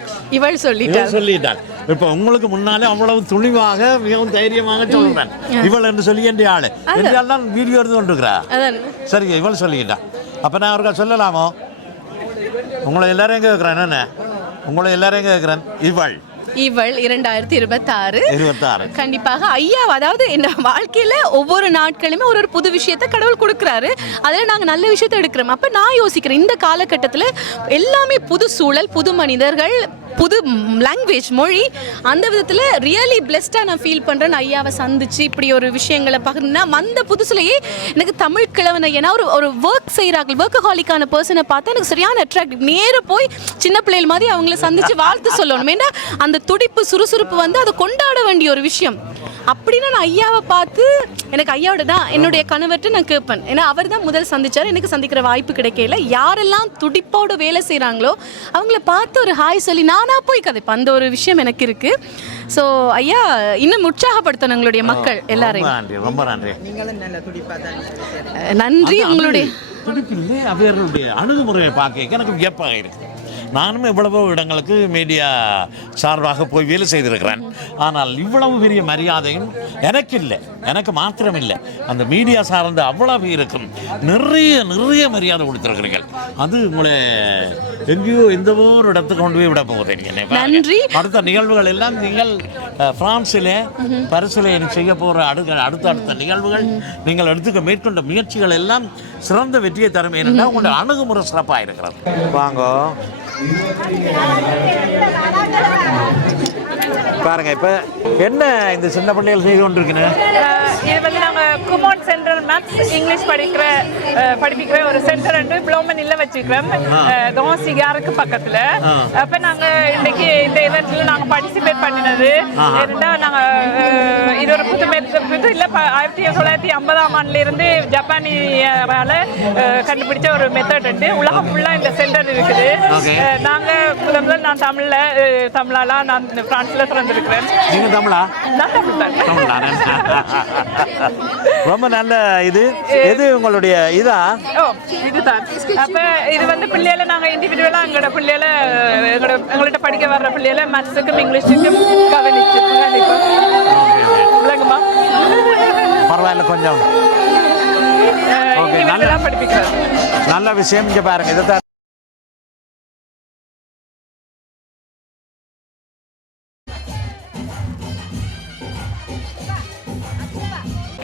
இப்ப உங்களுக்கு முன்னாலே அவ்வளவு துணிவாக மிகவும் தைரியமாக சொல்றேன் இவள் என்று சொல்லி என்ற ஆளு என்றால்தான் வீடியோ எடுத்து கொண்டிருக்கிறா. சரி இவள் சொல்லிக்கிட்டா. அப்ப நான் அவருக்கு சொல்லலாமோ? உங்களை எல்லாரையும் கேட்கிறேன், என்ன உங்களை எல்லாரையும் கேட்கிறேன். இவள் 2026 கண்டிப்பாக ஐயா. அதாவது என் வாழ்க்கையில ஒவ்வொரு நாட்களுமே ஒரு புது விஷயத்தை கடவுள் கொடுக்குறாரு. அதில் நாங்கள் நல்ல விஷயத்தை எடுக்கிறோம். அப்போ நான் யோசிக்கிறேன், இந்த காலகட்டத்தில் எல்லாமே புது சூழல், புது மனிதர்கள், புது லாங்குவேஜ், மொழி. அந்த விதத்தில் ரியலி பிளெஸ்டாக நான் ஃபீல் பண்ணுறேன். ஐயாவை சந்திச்சு இப்படி ஒரு விஷயங்களை பகிர்ந்தா அந்த புதுசுலேயே எனக்கு தமிழ் கிழவனை, ஏன்னா ஒரு ஒர்க் செய்கிறாங்க, ஒர்க்கஹாலிக்கான பர்சனை பார்த்தா எனக்கு சரியான அட்ராக்டிவ். நேராக போய் சின்ன பிள்ளைகள் மாதிரி அவங்கள சந்திச்சு வாழ்த்து சொல்லணும். ஏன்னா அந்த துடிப்பு, சுறுசுறுப்பு வந்து அதை கொண்டாட வேண்டிய ஒரு விஷயம். அப்படின்னா நான் ஐயாவை பார்த்து எனக்கு ஐயாவோட தான் என்னுடைய கணவர்கிட்ட நான் கேட்பேன். ஏன்னா அவர் தான் முதல் சந்திச்சார். எனக்கு சந்திக்கிற வாய்ப்பு கிடைக்கல. யாரெல்லாம் துடிப்போடு வேலை செய்கிறாங்களோ அவங்கள பார்த்து ஒரு ஹாய் சொல்லி நானாக போய் கதைப்பேன். அந்த ஒரு விஷயம் எனக்கு இருக்கு. ஸோ ஐயா இன்னும் உற்சாகப்படுத்தணும் எங்களுடைய மக்கள் எல்லாரையும். ரொம்ப நன்றி. நன்றி. உங்களுடைய துடிப்பில்லை அவர்களுடைய அணுகுமுறையை பார்க்க எனக்கு வியப்பாக இருக்கு. நானும் எவ்வளவோ இடங்களுக்கு மீடியா சார்பாக போய் வேலை செய்திருக்கிறேன். ஆனால் இவ்வளவு பெரிய மரியாதையும் எனக்கு இல்லை, எனக்கு மாத்திரம் இல்லை, அந்த மீடியா சார்ந்த அவ்வளவு இருக்கும் நிறைய மரியாதை கொடுத்திருக்கிறீர்கள். அது உங்களை எங்கேயோ எந்த ஒரு இடத்துக்கு கொண்டு போய் விட போகுது. நன்றி. அடுத்த நிகழ்வுகள் எல்லாம் நீங்கள் பிரான்சிலே பரிசிலை செய்ய போகிற அடுத்த நிகழ்வுகள் நீங்கள் எடுத்துக்க மேற்கொண்ட முயற்சிகள் எல்லாம் சிறந்த வெற்றியை தரும். ஏனென்றால் உங்களுடைய அணுகுமுறை சிறப்பாக இருக்கிறது. வாங்க பாருங்க, இப்ப என்ன இந்த சின்ன பிள்ளைகள் செய்து கொண்டிருக்குன்னு, இது வந்து நாங்கள் குமோன் சென்ட்ரல் மேத்ஸ் இங்கிலீஷ் படிப்பிக்கிற ஒரு சென்டர் ரெண்டு ப்ளோமனில் வச்சுக்கிறோம், தோசிகாருக்கு பக்கத்தில். அப்போ நாங்கள் இன்னைக்கு இந்த இவெண்ட்டில் நாங்கள் பார்ட்டிசிபேட் பண்ணினது இருந்தால் நாங்கள் இது ஒரு புது இல்லை 1950ஆம் ஆண்டிலிருந்து ஜப்பானியால் கண்டுபிடிச்ச ஒரு மெத்தட் உண்டு. உலகம் ஃபுல்லாக இந்த சென்டர் இருக்குது. நாங்கள் முதல் நான் தமிழால நான் பிரான்ஸில் திறந்திருக்கிறேன். நீங்கள் தமிழா? நான் தமிழ் தான். ரொம்ப நல்ல. இது உங்களுடைய இதா? இதுதான். அப்ப இது வந்து பிள்ளைகளை நாங்க இண்டிவிஜுவலா எங்களோட பிள்ளைகளை எங்கள்கிட்ட படிக்க வர்ற பிள்ளைகளை மேத்ஸுக்கும் இங்கிலீஷுக்கும் கவனிச்சு விளங்குமா? பரவாயில்ல, கொஞ்சம் படிப்பிக்கிறார். நல்ல விஷயம். இங்க பாருங்க, இதுதான்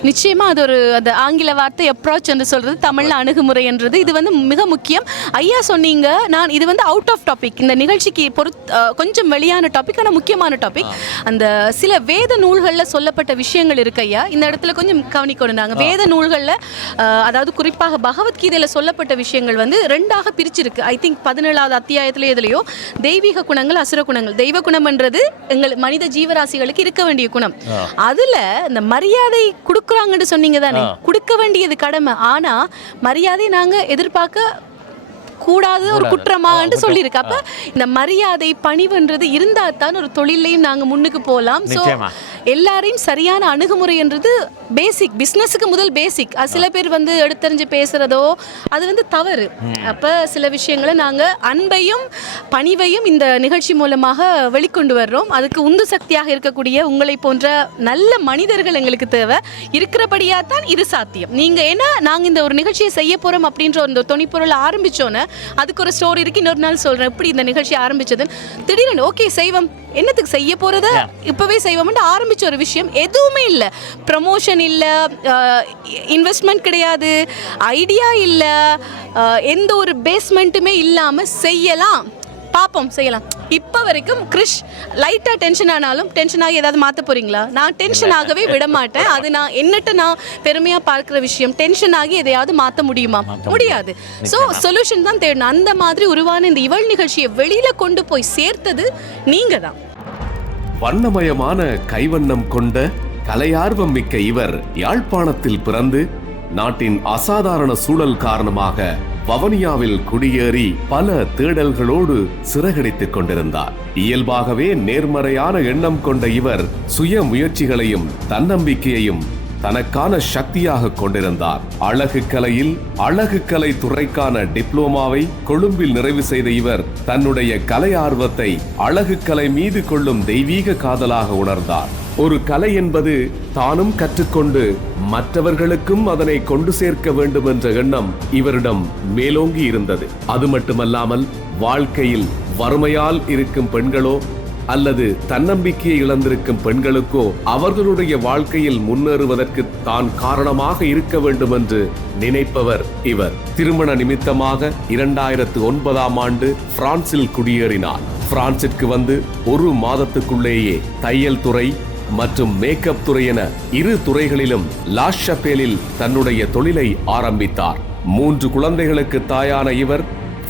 நிச்சயமா அது ஒரு அந்த ஆங்கில வார்த்தை அப்ரோச் என்று சொல்றது, தமிழ்ல அணுகுமுறை என்றது இது வந்து மிக முக்கியம். ஐயா சொன்னீங்க, நான் இது வந்து அவுட் ஆஃப் டாபிக், இந்த நிகழ்ச்சிக்கு கொஞ்சம் வெளியான டாபிக், ஆனால் முக்கியமான டாபிக். அந்த சில வேத நூல்களில் சொல்லப்பட்ட விஷயங்கள் இருக்கு ஐயா, இந்த இடத்துல கொஞ்சம் கவனிக்கணும். நாங்கள் வேத நூல்களில் அதாவது குறிப்பாக பகவத்கீதையில் சொல்லப்பட்ட விஷயங்கள் வந்து ரெண்டாக பிரிச்சிருக்கு. ஐ திங்க் 17வது அத்தியாயத்தில் எதுலையோ தெய்வீக குணங்கள், அசுர குணங்கள். தெய்வ குணம் என்றது எங்கள் மனித ஜீவராசிகளுக்கு இருக்க வேண்டிய குணம். அதுல இந்த மரியாதை கொடுக்குற கொடுக்குறாங்கன்னு சொன்னீங்க தானே, கொடுக்க வேண்டியது கடமை. ஆனா மரியாதை நாங்க எதிர்பார்க்க கூடாது, ஒரு குற்றமான்னு சொல்லியிருக்கு. அப்ப இந்த மரியாதை பணிவுன்றது இருந்தா தான் ஒரு தொழிலையும் நாங்க முன்னுக்கு போகலாம். ஸோ எல்லாரையும் சரியான அணுகுமுறை என்றது பேசிக், பிஸ்னஸுக்கு முதல் பேசிக். சில பேர் வந்து எடுத்தறிஞ்சு பேசுறதோ அது வந்து தவறு. அப்ப சில விஷயங்களை நாங்க அன்பையும் பணிவையும் இந்த நிகழ்ச்சி மூலமாக வெளிக்கொண்டு வர்றோம். அதுக்கு உந்து சக்தியாக இருக்கக்கூடிய உங்களை போன்ற நல்ல மனிதர்கள் எங்களுக்கு தேவை. இருக்கிறபடியா தான் இது சாத்தியம். நீங்க ஏன்னா நாங்க இந்த ஒரு நிகழ்ச்சியை செய்ய போறோம் அப்படின்ற ஒரு தொனிப்பொருள் ஆரம்பிச்சோன்னு அதுக்கு ஒரு ஸ்டோரி இருக்கு, இன்னொரு நாள் சொல்றேன் எப்படி இந்த நிகழ்ச்சி ஆரம்பிச்சதுன்னு. திடீர்னு ஓகே செய்வோம், என்னத்துக்கு செய்ய போறத இப்பவே செய்வோம்னு ஆரம்பிச்ச ஒரு விஷயம். எதுவுமே இல்லை, ப்ரமோஷன் இல்லை, இன்வெஸ்ட்மெண்ட் கிடையாது, ஐடியா இல்லை, எந்த ஒரு பேஸ்மெண்ட்டுமே இல்லாம செய்யலாம், பாப்போம் செய்யலாம். இப்போ வரைக்கும் கிறிஷ் லைட்டாக டென்ஷன் ஆனாலும் டென்ஷன் ஆகி ஏதாவது மாற்ற போறீங்களா? நான் டென்ஷன் ஆகவே விட மாட்டேன். அது நான் என்னட்ட நான் பெருமையாக பார்க்குற விஷயம். டென்ஷன் ஆகி எதையாவது மாற்ற முடியுமா? முடியாது. ஸோ சொல்யூஷன் தான் தேடணும். அந்த மாதிரி உருவான இந்த இவள் நிகழ்ச்சியை வெளியில கொண்டு போய் சேர்த்தது நீங்க தான். வண்ணமயமான கைவண்ணம் கொண்ட கலையார்வம் மிக்க இவர் யாழ்ப்பாணத்தில் பிறந்து நாட்டின் அசாதாரண சூழல் காரணமாக வவனியாவில் குடியேறி பல தேடல்களோடு சிறகடித்துக் கொண்டிருந்தார். இயல்பாகவே நேர்மறையான எண்ணம் கொண்ட இவர் சுய முயற்சிகளையும் தன்னம்பிக்கையையும் தனக்கான சக்தியாக கொண்டிருந்தார். அழகு கலையில் அழகு கலை துறைக்கான டிப்ளோமாவை கொழும்பில் நிறைவு செய்த இவர் தன்னுடைய கலை ஆர்வத்தை அழகு கலை மீது கொள்ளும் தெய்வீக காதலாக உணர்ந்தார். ஒரு கலை என்பது தானும் கற்றுக்கொண்டு மற்றவர்களுக்கும் அதனை கொண்டு சேர்க்க வேண்டும் என்ற எண்ணம் இவரிடம் மேலோங்கி இருந்தது. அது மட்டுமல்லாமல் வாழ்க்கையில் வறுமையால் இருக்கும் பெண்களோ அல்லது தன்னம்பிக்கையை இழந்திருக்கும் பெண்களுக்கோ அவர்களுடைய வாழ்க்கையில் முன்னேறுவதற்கு தான் காரணமாக இருக்க வேண்டும் என்று நினைப்பவர் இவர். திருமண நிமித்தமாக 2009ஆம் ஆண்டு பிரான்சில் குடியேறினார். பிரான்சிற்கு வந்து ஒரு மாதத்துக்குள்ளேயே தையல் துறை மற்றும் மேக்கப் துறை என இரு துறைகளிலும் லா ஷப்பேலில் தன்னுடைய தொழிலை ஆரம்பித்தார். 3 குழந்தைகளுக்கு தாயான இவர்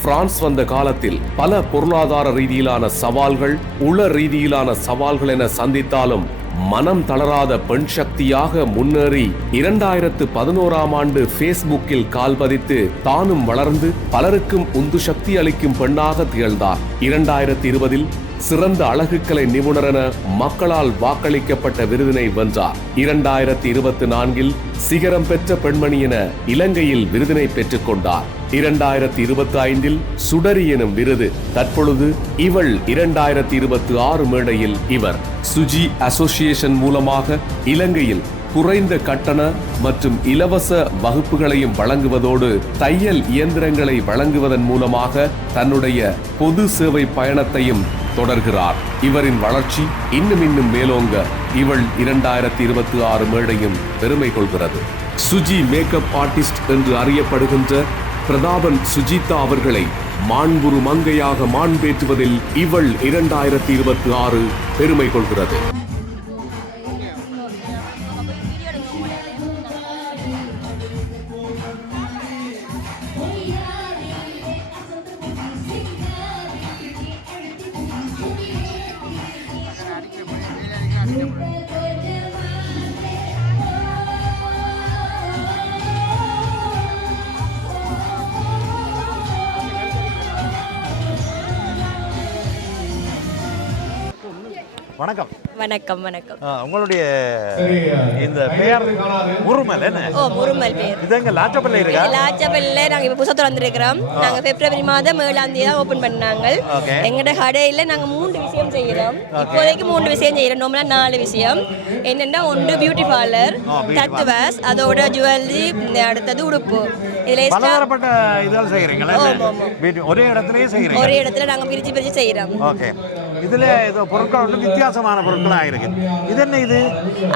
பிரான்ஸ் வந்த காலத்தில் பல பொருளாதார ரீதியிலான சவால்கள், உள ரீதியிலான சவால்கள் என சந்தித்தாலும் மனம் தளராத பெண் சக்தியாக முன்னேறி 2011ஆம் ஆண்டு பேஸ்புக்கில் கால் பதித்து தானும் வளர்ந்து பலருக்கும் உந்து சக்தி அளிக்கும் பெண்ணாக திகழ்ந்தார். 2020இல் சிறந்த அழகுக்கலை நிபுணர் என மக்களால் வாக்களிக்கப்பட்ட விருதினை வென்றார். 2024இல் சிகரம் பெற்ற பெண்மணி என இலங்கையில் விருதினை பெற்றுக் கொண்டார். 2025இல் சுடரி எனும் விருது. தற்பொழுது இவள் 2026 மேடையில் இவர் சுஜி அசோசியேஷன் மூலமாக இலங்கையில் குறைந்த கட்டண மற்றும் இலவச வகுப்புகளையும் வழங்குவதோடு தையல் இயந்திரங்களை வழங்குவதன் மூலமாக தன்னுடைய பொது சேவை பயணத்தையும் தொடர்கிறார். இவரின் வளர்ச்சி இன்னும் மேலோங்க இவள் 2026 மேடையும் பெருமை கொள்கிறது. சுஜி மேக்கப் ஆர்டிஸ்ட் என்று அறியப்படுகின்ற பிரதாபன் சுஜிதா அவர்களை மாண்புரு மங்கையாக மாண்பேற்றுவதில் இவள் 2026 பெருமை கொள்கிறது. வணக்கம். வணக்கம். வணக்கம். உங்களுடைய இந்த பெயர் முருமல் என்ன? முருமல் பேர். இது எங்க லாச்சபல்ல இருக்கா? லாச்சபல்ல நாங்க இப்ப புதுசா திறந்திருக்கிறோம். நாங்க பிப்ரவரி மாதம் 7ஆம் தேதி தான் ஓபன் பண்ணாங்க. எங்கட கடையில நாங்க 3 விஷயம் செய்யறோம். இப்போதைக்கு 3 விஷயம் செய்யறோம். நார்மலா 4 விஷயம். என்னன்னா ஒன்று பியூட்டி பார்லர், டேட்டூஸ், அதோட ஜுவல்லரி, அடுத்தது உடுப்பு. இதுல பலதரப்பட்ட இதெல்லாம் செய்யறீங்களா? ஒரே இடத்துலயே செய்யறீங்க? ஒரே இடத்துல நாங்க பிரிச்சு செய்யறோம். ஓகே. இதுல ஏதோ பொருட்கள் வந்து வித்தியாசமான பொருட்களா இருக்கு. இது என்ன இது?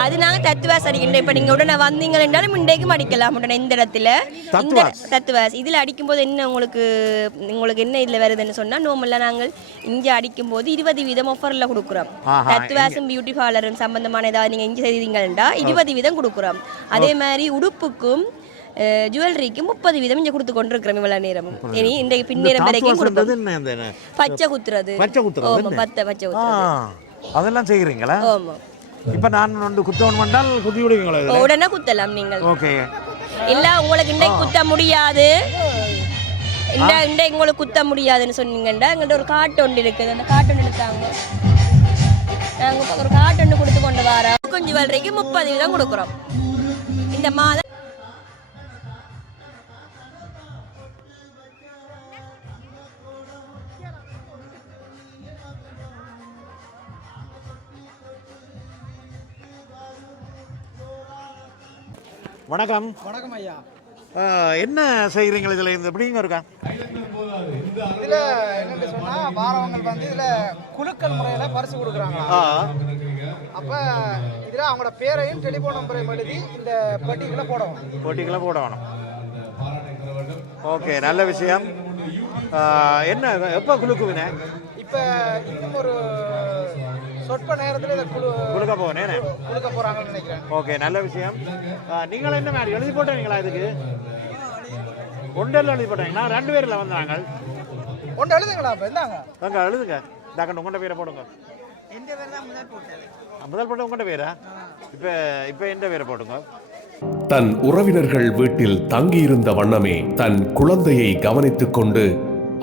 அது நாங்க டேட்டூஸ் அடிக்கின்ற. இப்ப நீங்க உடனே வந்தீங்க என்றாலும் இன்றைக்கும் அடிக்கலாம் உடனே இந்த இடத்துல. டேட்டூஸ் இதுல அடிக்கும் போது என்ன உங்களுக்கு என்ன இதுல வருதுன்னு சொன்னா நார்மலா நாங்கள் இங்க அடிக்கும் போது 20% ஆஃபர்ல கொடுக்குறோம். டேட்டூஸும் பியூட்டி பார்லரும் சம்பந்தமான ஏதாவது நீங்க இங்க செய்தீங்கன்னா 20% கொடுக்குறோம். அதே மாதிரி உடுப்புக்கும் ஜுவல்லரிக்கு 30% இங்க கொடுத்து கொண்டிருக்கிறோம். இவ்வளவு நேரம் இனி இன்றைக்கு பின்னேரம் வரைக்கும் கொடுப்போம். பச்சை குத்துறது. பச்சை குத்துறது. பச்சை குத்துறது அதெல்லாம் செய்யறீங்களா? ஆமா. இப்போ நான் வந்து குத்தவன் பண்ணால் குத்தி விடுவீங்களா? உடனே குத்தலாம் நீங்கள். ஓகே. இல்ல உங்களுக்கு இன்றைக்கு குத்த முடியாது, இந்த உங்களுக்கு குத்த முடியாதுன்னு சொன்னீங்கன்னா எங்கள்கிட்ட ஒரு காட்டு ஒன்று இருக்குது. அந்த காட்டு ஒன்று எடுத்தாங்க, நாங்கள் ஒரு காட்டு ஒன்று கொடுத்து கொண்டு வரோம். கொஞ்சம் வரைக்கு 30 வீதம் கொடுக்குறோம் இந்த மாதம். வணக்கம். வணக்கம் ஐயா. என்ன செய்கிறீங்க இதில்? இந்த எப்படிங்க இருக்கா? இதில் என்னென்னு சொன்னால் வாரவங்கள் வந்து இதில் குழுக்கள் முறையில் பரிசு கொடுக்குறாங்க. அப்போ இதில் அவங்களோட பேரையும் டெலிஃபோன் நம்பரையும் எழுதி இந்த பட்டிகளை போடணும். ஓகே, நல்ல விஷயம். என்ன எப்போ குழுக்குவினே? இப்போ இன்னும் ஒரு சொற்ப நேரத்தில் இதை குழுக்க போகிறாங்கன்னு நினைக்கிறேன். ஓகே, நல்ல விஷயம். நீங்கள் என்ன மாதிரி எழுதி போட்டீங்களா? இதுக்கு ஒன்றில் எழுதி போட்டீங்கன்னா 2 பேரில் வந்தாங்க. ஒன்று எழுதுங்களா? இப்போ இருந்தாங்க அங்கே எழுதுங்க. டாக்டர் உங்கள்கிட்ட பேரை போடுங்க. எந்த பேர் தான் முதல் போட்டது? முதல் போட்ட உங்கள்கிட்ட பேரா? இப்போ எந்த பேரை போடுங்க. தன் உறவினர்கள் வீட்டில் தங்கியிருந்த வண்ணமே தன் குழந்தையை கவனித்துக் கொண்டு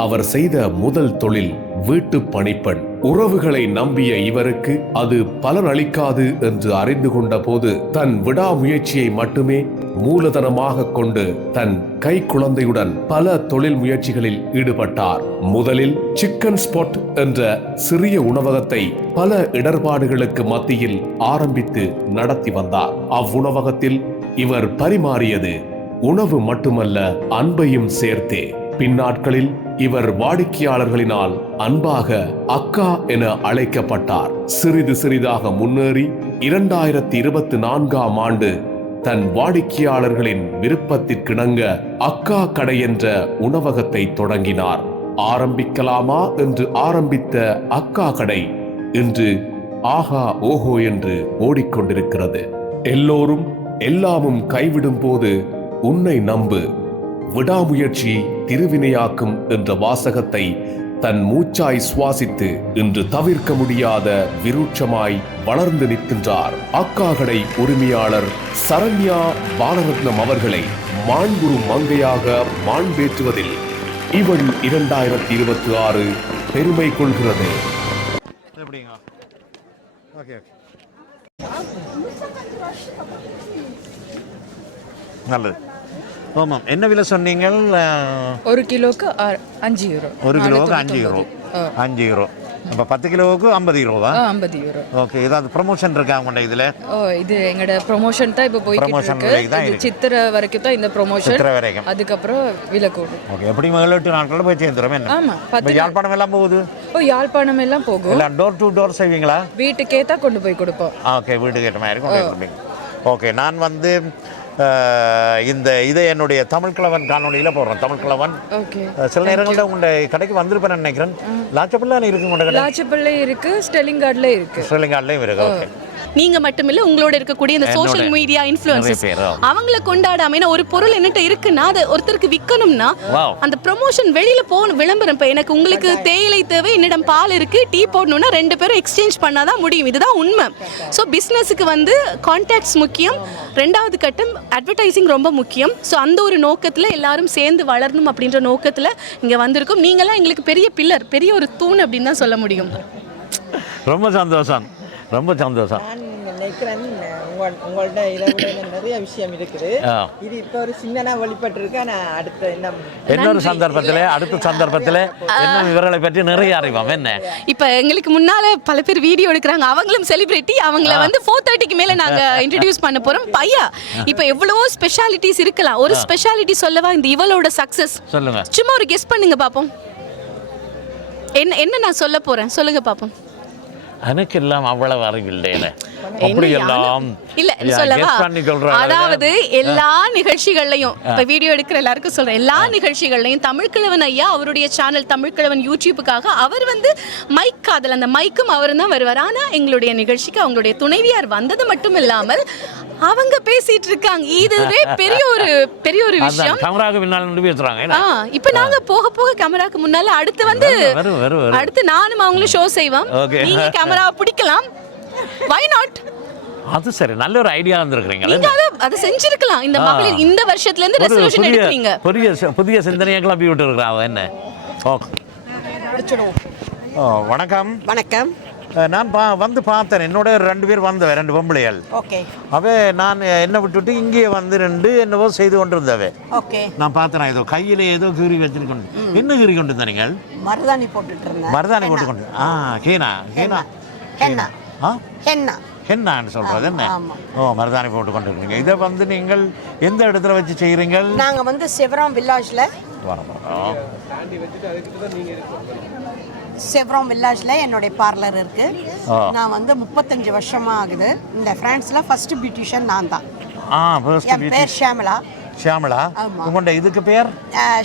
அவர் செய்த முதல் தொழில் வீட்டு பணிப்பெண். உறவுகளை நம்பிய இவருக்கு அது பலனளிக்காது என்று அறிந்து கொண்ட போது தன் விடாமுயற்சியை மட்டுமே மூலதனமாக கொண்டு தன் கை குழந்தையுடன் பல தொழில் முயற்சிகளில் ஈடுபட்டார். முதலில் சிக்கன் ஸ்பாட் என்ற சிறிய உணவகத்தை பல இடர்பாடுகளுக்கு மத்தியில் ஆரம்பித்து நடத்தி வந்தார். அவ்வுணவகத்தில் இவர் பரிமாறியது உணவு மட்டுமல்ல, அன்பையும் சேர்த்தே. பின்னாட்களில் இவர் வாடிக்கையாளர்களினால் அன்பாக அக்கா என அழைக்கப்பட்டார். சிறிது சிறிதாக முன்னேறி 2024ஆம் ஆண்டு தன் வாடிக்கையாளர்களின் விருப்பத்திற்கிணங்க அக்கா கடை என்ற உணவகத்தை தொடங்கினார். ஆரம்பிக்கலாமா என்று ஆரம்பித்த அக்கா கடை இன்று ஆஹா ஓஹோ என்று ஓடிக்கொண்டிருக்கிறது. எல்லோரும் எல்லாமும் கைவிடும் போது உன்னை நம்பு, விடாமுயற்சி திருவினையாக்கும் என்ற வாசகத்தை தன் மூச்சாய் சுவாசித்து இன்று தவிர்க்க முடியாத விருட்சமாய் வளர்ந்து நிற்கின்றார். அக்காகடை உரிமையாளர் சரண்யா பாலரத்னம் அவர்களை மாண்புறு மங்கையாக மாண்பேற்றுவதில் இவள் 2026 பெருமை கொள்கிறது. நல்லது. ஆமாம். என்ன விலை சொன்னீங்க? 1 கிலோக்கு 5 யூரோ. 1 கிலோவுக்கு 5 யூரோ. அப்போ 10 கிலோவுக்கு 50 யூரோவா? 50 யூரோ. ஓகே. ஏதாவது ப்ரமோஷன் இருக்கா உங்கள்கிட்ட இதில்? இது எங்களோட ப்ரொமோஷன் தான் இப்போ போயிட்டு இருக்கு. சித்திரை வரைக்கும் தான் இந்த ப்ரொமோஷன். சித்திரை வரைக்கும். அதுக்கப்புறம் விலை கூடும். ஓகே. எப்படி முதலீட்டு நாட்களில் போய் சேர்ந்துடும் என்ன? ஆமாம். யாழ்ப்பாணம் எல்லாம் போகுது? யாழ்ப்பாணம் எல்லாம் போகும். எல்லாம் டோர் டு டோர் செய்வீங்களா? வீட்டுக்கே தான் கொண்டு போய் கொடுப்போம். ஓகே. வீட்டுக்கு ஏற்ற மாதிரி கொண்டு போய் கொடுப்பீங்க. ஓகே. நான் வந்து இதை என்னுடைய தமிழ் கிழவன் காணொலியில் போடுறேன். தமிழ் கிழவன் சில நேரங்களில் உங்களுடைய கடைக்கு வந்திருப்பேன் நினைக்கிறேன். லாச்சப்பள்ளி இருக்கு உங்களோட கடை? லாச்சப்பள்ளி இருக்கு, ஸ்டெர்லிங் கார்ட்ல இருக்கு. ஸ்டெர்லிங் கார்ட்லயும் இருக்கு. ஓகே. நீங்க மட்டுமில்ல, உங்களோட இருக்கக்கூடிய இந்த சோஷியல் மீடியா இன்ஃப்ளூயன்சர்ஸ் அவங்கள கொண்டாடாம, ஏன்னா ஒரு பொருள் என்னட்ட இருக்குன்னா அதை ஒருத்தருக்கு விற்கணும்னா அந்த ப்ரொமோஷன் வெளியில போகணும், விளம்பரம். இப்போ எனக்கு உங்களுக்கு தேயிலை தேவை, என்னிடம் பால் இருக்கு, டீ போடணும்னா 2 பேரும் எக்ஸ்சேஞ்ச் பண்ணாதான் முடியும். இதுதான் உண்மை. ஸோ பிஸ்னஸுக்கு வந்து கான்டாக்ட்ஸ் முக்கியம். 2வது கட்டம் அட்வர்டைசிங் ரொம்ப முக்கியம். ஸோ அந்த ஒரு நோக்கத்தில் எல்லாரும் சேர்ந்து வளரணும் அப்படின்ற நோக்கத்தில் இங்கே வந்திருக்கும். நீங்களாம் எங்களுக்கு பெரிய பில்லர், பெரிய ஒரு தூண் அப்படின்னு தான் சொல்ல முடியும். ரொம்ப சந்தோஷம், ரொம்ப சந்தோஷம். நான் நினைக்கிறேன் உங்கள்ட்ட இதில் நிறைய விஷயம் இருக்குது. இது இப்போ ஒரு சின்ன வெளிப்பட்டிருக்கு. நான் இன்னொரு சந்தர்ப்பத்தில் அடுத்த சந்தர்ப்பத்தில் என்ன விவரங்களை பற்றி நிறைய அறிவோம். என்ன இப்போ எங்களுக்கு முன்னால பல பேர் வீடியோ எடுக்கிறாங்க, அவங்களும் செலிபிரிட்டி. அவங்கள வந்து 4:30க்கு மேலே நாங்கள் இன்ட்ரடியூஸ் பண்ண போகிறோம். பையா இப்போ எவ்வளவோ ஸ்பெஷாலிட்டிஸ் இருக்கலாம். ஒரு ஸ்பெஷாலிட்டி சொல்லவா? இந்த இவளோட சக்ஸஸ் சொல்லுங்க. சும்மா ஒரு கெஸ் பண்ணுங்க பார்ப்போம். என்ன நான் சொல்ல போகிறேன் சொல்லுங்க பார்ப்போம். எனக்கு எல்லாம் அவ்வளவு அறிவில்லை. அப்படியெல்லாம் இல்ல சொல்லவா? அதாவது எல்லா நிகழ்ச்சிகள்லையும், இப்ப வீடியோ எடுக்கிற எல்லாருக்கும் சொல்றேன், எல்லா நிகழ்ச்சிகள்லையும் தமிழ்கிழவன் ஐயா அவருடைய சேனல் தமிழ்கிழவன் யூடியூபுக்காக அவர் வந்து மைக் காதல், அந்த மைக்கும் அவர் தான் வருவார். ஆனா எங்களுடைய நிகழ்ச்சிக்கு அவங்களுடைய துணைவியார் வந்தது மட்டும் இல்லாமல் அவங்க பேசிட்டு இருக்காங்க. இதுவே பெரிய ஒரு விஷயம். கேமராக்கு முன்னால நின்னு பேசுறாங்க. இப்ப நாங்க போக போக கேமராக்கு முன்னால அடுத்து நானும் அவங்களும் ஷோ செய்வோம். நீங்க கேமரா பிடிக்கலாம். Why not? அது சரி, நல்ல ஒரு ஐடியா வந்திருக்கிறீங்க. நீங்க அதை செஞ்சிருக்கலாம். இந்த மகளிர் இந்த வருஷத்துல இருந்து ரெசல்யூஷன் எடுக்கிறீங்க. புதிய சிந்தனையை கிளப்பி விட்டு இருக்கிறாங்க. என்ன வணக்கம். வணக்கம். நான் வந்து பார்த்தேன், என்னோட 2 பேர் வந்தவ, 2 பொம்பளைகள். ஓகே. அவே நான் என்ன விட்டுட்டு இங்கே வந்து 2 என்னவோ செய்து கொண்டிருந்தவே. ஓகே. நான் பார்த்தேன், ஏதோ கையில ஏதோ கீறி வச்சிருக்கோம். என்ன கீறி கொண்டு இருந்த நீங்கள்? மருதாணி போட்டுட்டு இருந்தேன். மருதாணி போட்டுக்கொண்டு. ஹேனா ஹேனா ஹென்னா. ஆ ஹென்னா. ஹென்னான்னு சொல்றது என்ன? மருதாணி போட்டு கொண்டு இருக்கீங்க. இதை வந்து நீங்கள் எந்த இடத்துல வச்சு செய்கிறீங்க? நாங்கள் வந்து செவரம் வில்லாஜ்ல என்னுடைய பார்லர் இருக்கு. நான் வந்து 35 வருஷமா ஆகுது. இந்த பிரான்ஸ்ல ஃபர்ஸ்ட் பியூட்டிஷியன் நான் தான். என் பேர் ஷியாமலா. ஷியாமலா. உங்களுடைய இதுக்கு பேர்?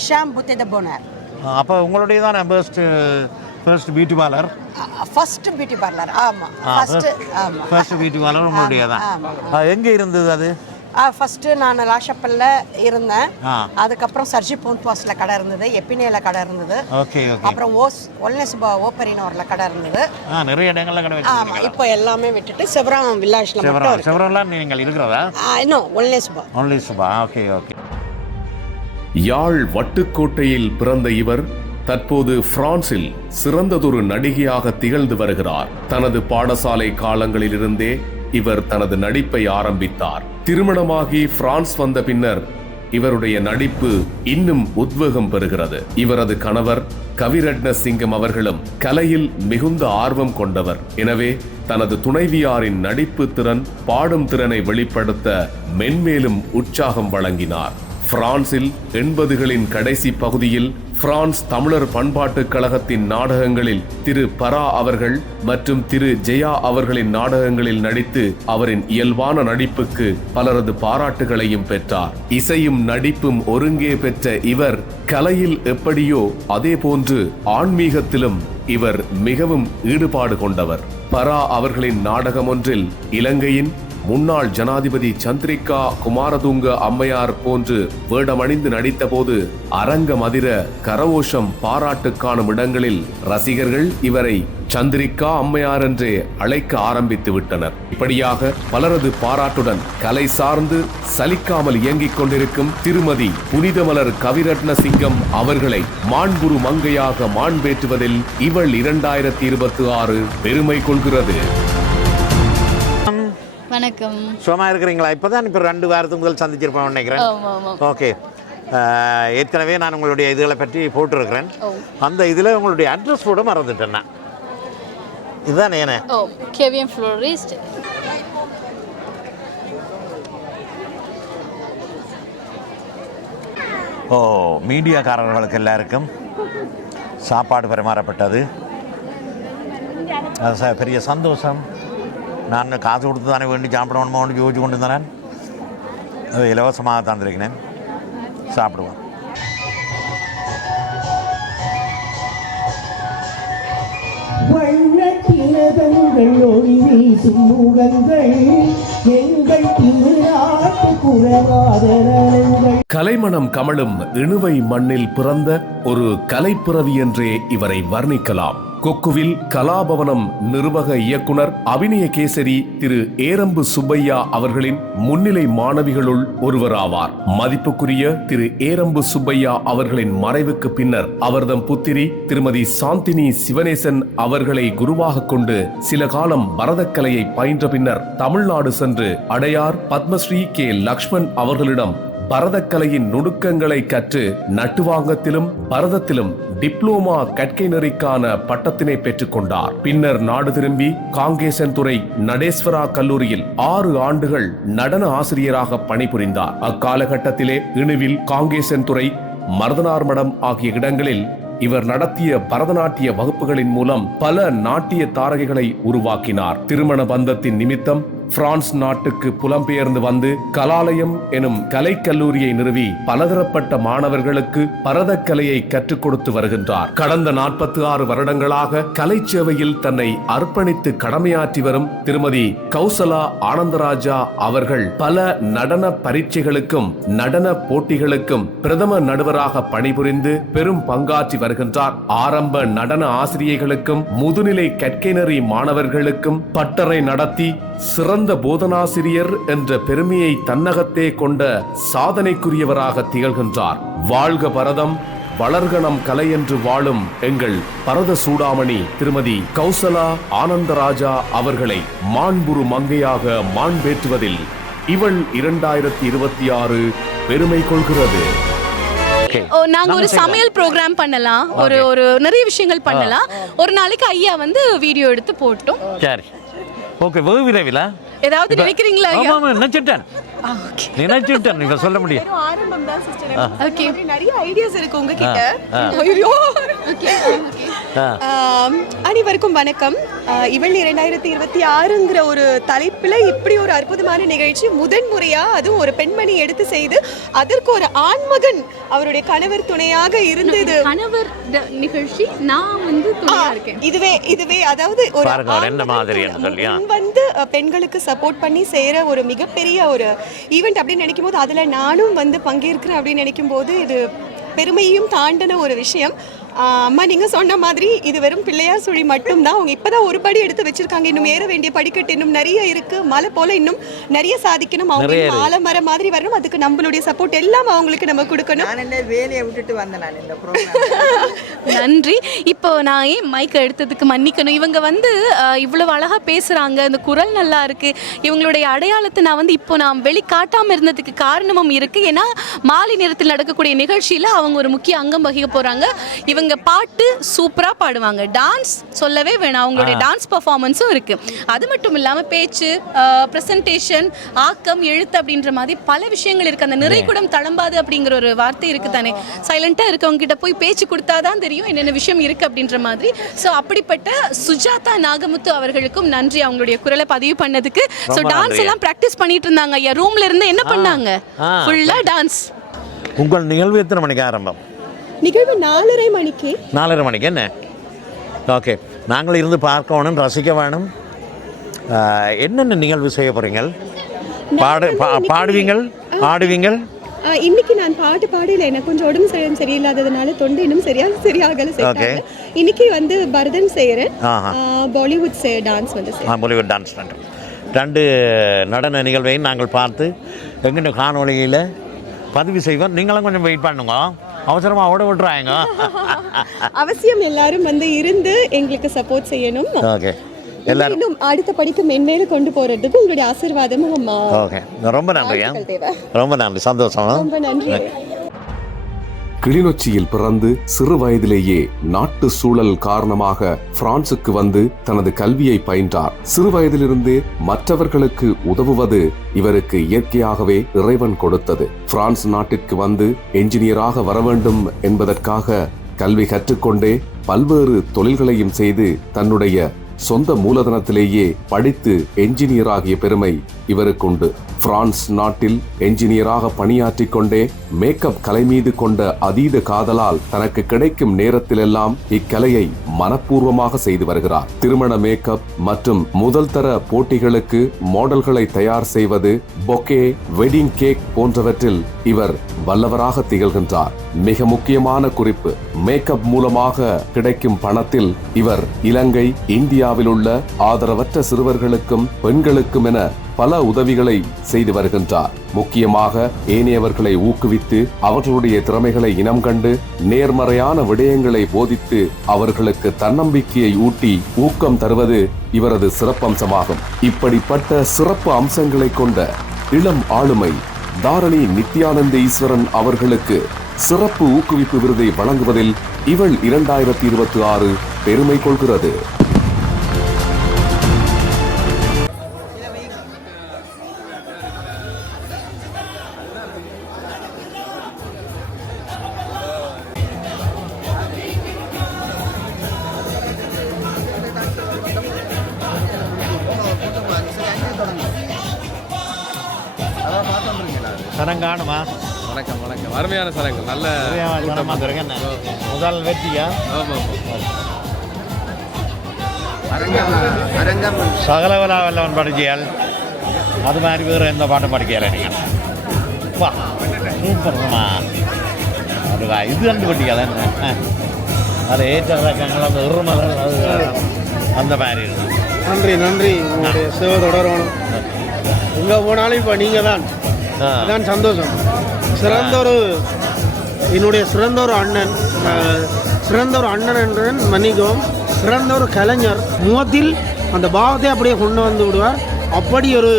ஷாம் புத்தே த போனர். அப்போ உங்களுடைய தான் first beauty parlour? First beauty parlour. ஆமா, ஃபர்ஸ்ட் பியூட்டி பார்லர் உங்களுடைய தான். எங்கே இருந்தது அது? ஃபர்ஸ்ட் நான் லாஷப்பல்ல இருந்தேன். அதுக்கப்புறம் சர்ஜி போன்ட்வாஸ்ல கடை இருந்தது, எப்பினேல கடை இருந்தது. அப்புறம் ஓப்பரினோர்ல கடை இருந்தது. நிறைய இடங்கள்ல கடை வச்சிருக்கீங்க. ஆமா, இப்போ எல்லாமே விட்டுட்டு செவரம் வில்லாஜ்ல மட்டும் இருக்கு. செவரம்ல நீங்கள் இருக்கிறதா? இன்னும் ஒன்லி சுபா. ஓகே. யாழ் வட்டுக்கோட்டையில் பிறந்த இவர் தற்போது பிரான்சில் சிறந்ததொரு நடிகையாக திகழ்ந்து வருகிறார். தனது பாடசாலை காலங்களிலிருந்தே இவர் தனது நடிப்பை ஆரம்பித்தார். திருமணமாகி பிரான்ஸ் வந்த பின்னர் இவருடைய நடிப்பு இன்னும் உத்வேகம் பெறுகிறது. இவரது கணவர் கவிரட்ன சிங்கம் அவர்களும் கலையில் மிகுந்த ஆர்வம் கொண்டவர். எனவே தனது துணைவியாரின் நடிப்பு திறன், பாடும் திறனை வெளிப்படுத்த மென்மேலும் உற்சாகம் வழங்கினார். பிரான்சில் 80களின் கடைசி பகுதியில் பிரான்ஸ் தமிழர் பண்பாட்டுக் கழகத்தின் நாடகங்களில் திரு பரா அவர்கள் மற்றும் திரு ஜெயா அவர்களின் நாடகங்களில் நடித்து அவரின் இயல்பான நடிப்புக்கு பலரது பாராட்டுகளையும் பெற்றார். இசையும் நடிப்பும் ஒருங்கே பெற்ற இவர் கலையில் எப்படியோ அதே போன்று ஆன்மீகத்திலும் இவர் மிகவும் ஈடுபாடு கொண்டவர். பரா அவர்களின் நாடகம் ஒன்றில் இலங்கையின் முன்னாள் ஜனாதிபதி சந்திரிகா குமாரதுங்க அம்மையார் போன்று வேடமணிந்து நடித்த போது அரங்கம் அதிர கரவோஷம் பாராட்டு காணும் இடங்களில் ரசிகர்கள் இவரை சந்திரிகா அம்மையார் என்றே அழைக்க ஆரம்பித்து விட்டனர். இப்படியாக பலரது பாராட்டுடன் கலை சார்ந்து சலிக்காமல் இயங்கிக் கொண்டிருக்கும் திருமதி புனிதமலர் கவிரட்ன சிங்கம் அவர்களை மாண்புரு மங்கையாக மாண்பேற்றுவதில் இவள் 2026 பெருமை கொள்கிறது. வணக்கம். சும்மா இருக்கிறீங்களா? இப்போதான் 2 வாரத்துக்கு முதல் சந்திச்சிருப்பேன் நினைக்கிறேன். ஓகே. ஏற்கனவே நான் உங்களுடைய இதுகளை பற்றி போட்டிருக்கிறேன். அந்த இதில் உங்களுடைய அட்ரஸ் கூட மறந்துட்டேன். இதுதான் ஏனே கேவிஎம் ஃப்ளோரிஸ்ட். மீடியாக்காரர்களுக்கு எல்லாருக்கும் சாப்பாடு பரிமாறப்பட்டது. அது பெரிய சந்தோஷம். நான் காசு கொடுத்து தானே வேண்டி சாப்பிடணுமோன்னு யோசிச்சு கொண்டு இருந்தேன். அது இலவசமாக தந்திருக்கிறேன். சாப்பிடுவேன். கலைமணம் கமழும் இணுவை மண்ணில் பிறந்த ஒரு கலைப்பிறவி என்றே இவரை வர்ணிக்கலாம். கொக்குவில் கலாபவனம் நிர்வாக இயக்குனர் அபிநய கேசரி திரு ஏரம்பு சுப்பையா அவர்களின் முன்னிலை மாணவிகளுள் ஒருவராவார். மதிப்புக்குரிய திரு ஏரம்பு சுப்பையா அவர்களின் மறைவுக்கு பின்னர் அவர்தம் புத்திரி திருமதி சாந்தினி சிவனேசன் அவர்களை குருவாக கொண்டு சில காலம் பரதக்கலையை பயின்ற பின்னர் தமிழ்நாடு சென்று அடையார் பத்மஸ்ரீ கே லக்ஷ்மண் அவர்களிடம் பரதக்கலையின் நுணுக்கங்களை கற்று நட்டுவாங்கத்திலும் பரதத்திலும் டிப்ளோமா கற்கை நெறிக்கான பட்டத்தினை பெற்றுக் கொண்டார். பின்னர் நாடு திரும்பி காங்கேசன்துறை நடேஸ்வரா கல்லூரியில் 6 ஆண்டுகள் நடன ஆசிரியராக பணிபுரிந்தார். அக்காலகட்டத்திலே இணுவில் காங்கேசன்துறை மருதனார் மடம் ஆகிய இடங்களில் இவர் நடத்திய பரதநாட்டிய வகுப்புகளின் மூலம் பல நாட்டிய தாரகைகளை உருவாக்கினார். திருமண பந்தத்தின் நிமித்தம் பிரான்ஸ் நாட்டுக்கு புலம்பெயர்ந்து வந்து கலாலயம் எனும் கலைக்கல்லூரியை நிறுவி பலதரப்பட்ட மாணவர்களுக்கு பரதக்கலையை கற்றுக் கொடுத்து வருகின்றார். கடந்த 46 வருடங்களாக கலை சேவையில் தன்னை அர்ப்பணித்து கடமையாற்றி வரும் திருமதி கௌசலா ஆனந்தராஜா அவர்கள் பல நடன பரீட்சைகளுக்கும் நடன போட்டிகளுக்கும் பிரதம நடுவராக பணிபுரிந்து பெரும் பங்காற்றி வருகின்றார். ஆரம்ப நடன ஆசிரியர்களுக்கும் முதுநிலை கற்கை நெறி மாணவர்களுக்கும் பட்டறை நடத்தி சிறந்த சிறந்த போதனாசிரியர் என்ற பெருமையை தன்னகத்தே கொண்ட சாதனைக்குரியவராக திகழ்கின்றார். வாழ்க பரதம், வளர்கணம் கலை என்று வாழும் எங்கள் பரத சூடாமணி திருமதி கௌசலா ஆனந்தராஜா அவர்களை மாண்புறு மங்கையாக மாண்பேற்றுவதில் இவள் 2026 பெருமை கொள்கிறது. நாங்க ஒரு சமையல் ப்ரோக்ராம் பண்ணலாம், ஒரு நிறைய விஷயங்கள் பண்ணலாம். ஒரு நாளைக்கு ஐயா வந்து வீடியோ எடுத்து போட்டோம். சரி, ஓகே. வெகு விரைவில் ஏதாவது நினைக்கிறீங்களா? நினைச்சுட்டேன் நீங்க சொல்ல முடியும். ஆரம்பம் தான் சிஸ்டர். ஓகே, நிறைய ஐடியாஸ் இருக்கு உங்ககிட்ட. ஐயோ. அனைவருக்கும் வணக்கம். இவள் 2026ங்கிற ஒரு தலைப்பில் இப்படி ஒரு அற்புதமான நிகழ்ச்சி முதன்முறையா, அதுவும் ஒரு பெண்மணி எடுத்து செய்து அதற்கு ஒரு ஆண்மகன் அவருடைய கணவர் துணையாக இருந்தது. கணவர் நிகழ்ச்சி நான் வந்து துணையா இருக்கேன். இதுவே அதாவது ஒரு வந்து பெண்களுக்கு சப்போர்ட் பண்ணி செய்யற ஒரு மிகப்பெரிய ஒரு ஈவெண்ட் அப்படின்னு நினைக்கும் போது, அதுல நானும் வந்து பங்கேற்கிறேன் அப்படின்னு நினைக்கும் போது இது பெருமையும் தாண்டின ஒரு விஷயம். அம்மா நீங்க சொன்ன மாதிரி இது வெறும் பிள்ளையார் சுழி மட்டும்தான். அவங்க இப்பதான் ஒரு படி எடுத்து வச்சிருக்காங்க. இன்னும் ஏற வேண்டிய படிக்கட்டு இன்னும் நிறைய இருக்கு. மலை போல இன்னும் நிறைய சாதிக்கணும். அவங்க ஆலமரம் மாதிரி வரணும். அதுக்கு நம்மளுடைய சப்போர்ட் எல்லாம் அவங்களுக்கு நம்ம கொடுக்கணும். வேலையை விட்டுட்டு வந்தேன் நான் இந்த ப்ரோக்ராம். நன்றி. இப்போ நான் ஏன் மைக் எடுத்ததுக்கு மன்னிக்கணும். இவங்க வந்து இவ்வளவு அழகா பேசுறாங்க, இந்த குரல் நல்லா இருக்கு. இவங்களுடைய அடையாளத்தை நான் வந்து இப்போ நான் வெளிக்காட்டாம இருந்ததுக்கு காரணமும் இருக்கு. ஏன்னா மாலை நேரத்தில் நடக்கக்கூடிய நிகழ்ச்சியில அவங்க ஒரு முக்கிய அங்கம் வகிக்க போறாங்க. இவங்க பாட்டு சூப்பரா பாடுவாங்க. டான்ஸ் சொல்லவே வேணாம், அவங்களுடைய டான்ஸ் பெர்ஃபார்மன்ஸும் இருக்கு. அது மட்டும் இல்லாம பேச்சு, பிரசன்டேஷன், ஆக்கம், எழுத்து அப்படின்ற மாதிரி பல விஷயங்கள் இருக்கு. அந்த நிறைகுடம் தளம்பாது அப்படிங்கிற ஒரு வார்த்தை இருக்கு தானே. சைலண்டா இருக்கவங்க கிட்ட போய் பேச்சு கொடுத்தாதான் தெரியும் என்னென்ன விஷயம் இருக்கு அப்படின்ற மாதிரி. ஸோ அப்படிப்பட்ட சுஜாதா நாகமுத்து அவர்களுக்கும் நன்றி, அவங்களுடைய குரலை பதிவு பண்ணதுக்கு. ஸோ டான்ஸ் எல்லாம் ப்ராக்டிஸ் பண்ணிட்டு இருந்தாங்க ஐயா. ரூம்ல இருந்து என்ன பண்ணாங்க? ஃபுல்லா டான்ஸ். உங்கள் நிகழ்வு எத்தனை மணிக்கு ஆரம்பம்? நிகழ்வு 4:30 மணிக்கு. 4:30 மணிக்கு என்ன? ஓகே, நாங்கள் இருந்து பார்க்க வேணும், ரசிக்க வேணும். என்னென்ன நிகழ்வு செய்ய போறீங்க? பாடுவீங்கள், ஆடுவீங்கள்? இன்னைக்கு நான் பாட்டு பாடல, எனக்கு கொஞ்சம் உடம்பு சரியில்லாததுனால தொண்டை இன்னும் சரியாகல. இன்னைக்கு வந்து பரதம் செய்யறேன், பாலிவுட் டான்ஸ் வந்து பாலிவுட் டான்ஸ். 2 நடன நிகழ்வையும் நாங்கள் பார்த்து எங்கிட்ட காணொலியில் பதிவு செய்வோம். நீங்களும் கொஞ்சம் வெயிட் பண்ணுங்க, அவசரமாக ஓட விட்டுறாங்க. அவசியம் எல்லாரும் வந்து இருந்து எங்களுக்கு சப்போர்ட் செய்யணும். ஓகே, எல்லாரும் அடுத்த படிக்கு மென்மேல கொண்டு போறதுக்கு உங்களுடைய ஆசீர்வாதமும். ஓகே, ரொம்ப நன்றி, ரொம்ப நன்றி, சந்தோஷம், ரொம்ப நன்றி. கிளிநொச்சியில் பிறந்து சிறு வயதிலேயே நாட்டு சூழல் காரணமாக பிரான்சுக்கு வந்து தனது கல்வியை பயின்றார். சிறு வயதிலிருந்தே மற்றவர்களுக்கு உதவுவது இவருக்கு இயற்கையாகவே இறைவன் கொடுத்தது. பிரான்ஸ் நாட்டிற்கு வந்து என்ஜினியராக வர வேண்டும் என்பதற்காக கல்வி கற்றுக்கொண்டே பல்வேறு தொழில்களையும் செய்து தன்னுடைய சொந்த மூலதனத்திலேயே படித்து என்ஜினியராகிய பெருமை இவருக்குண்டு. பிரான்ஸ் நாட்டில் என்ஜினியராக பணியாற்றிக் கொண்டே மேக்கப் கலை மீது கொண்ட அதீத காதலால் தனக்கு கிடைக்கும் நேரத்திலெல்லாம் இக்கலையை மனப்பூர்வமாக செய்து வருகிறார். திருமண மேக்கப் மற்றும் முதல் தர போட்டிகளுக்கு மாடல்களை தயார் செய்வது, பொக்கே, வெட்டிங் கேக் போன்றவற்றில் இவர் வல்லவராக திகழ்கின்றார். மிக முக்கியமான குறிப்பு, மேக்கப் மூலமாக கிடைக்கும் பணத்தில் இவர் இலங்கை, இந்தியாவில் உள்ள ஆதரவற்ற சிறுவர்களுக்கும் பெண்களுக்கும் என பல உதவிகளை செய்து வருகின்றார். முக்கியமாக ஏனையவர்களை ஊக்குவித்து அவர்களுடைய திறமைகளை இனம் கண்டு நேர்மறையான விடயங்களை போதித்து அவர்களுக்கு தன்னம்பிக்கையை ஊட்டி ஊக்கம் தருவது இவரது சிறப்பம்சமாகும். இப்படிப்பட்ட சிறப்பு அம்சங்களை கொண்ட இளம் ஆளுமை தாரணி நித்யானந்த ஈஸ்வரன் அவர்களுக்கு சிறப்பு ஊக்குவிப்பு விருதை வழங்குவதில் இவள் 2026 பெருமை கொள்கிறது. சரங்காணுமா? வணக்கம் வணக்கம். அருமையான சரங்கள், நல்ல முதல் வெற்றியா? சகலவலா வல்லவன் படிச்சியால் அது மாதிரி வேறு எந்த பாட்டும் படிக்கல நீங்கள். வா சூப்பர்மா, அது இது கண்டு படிக்காத அது ஏற்ற ரக்கங்கள், அந்த இருமலர், அது அந்த மாதிரி இருக்கு. நன்றி நன்றி, உங்களுடைய சேவை தொடரணும். எங்கே போனாலும் இப்போ நீங்கள் தான் அதான் சந்தோஷம். என்னுடைய சிறந்த ஒரு அண்ணன் என்றன் மன்னிக்கவும், சிறந்த ஒரு கலைஞர், முகத்தில் அந்த பாவத்தை அப்படியே கொண்டு வந்து விடுவார். அப்படி ஒரு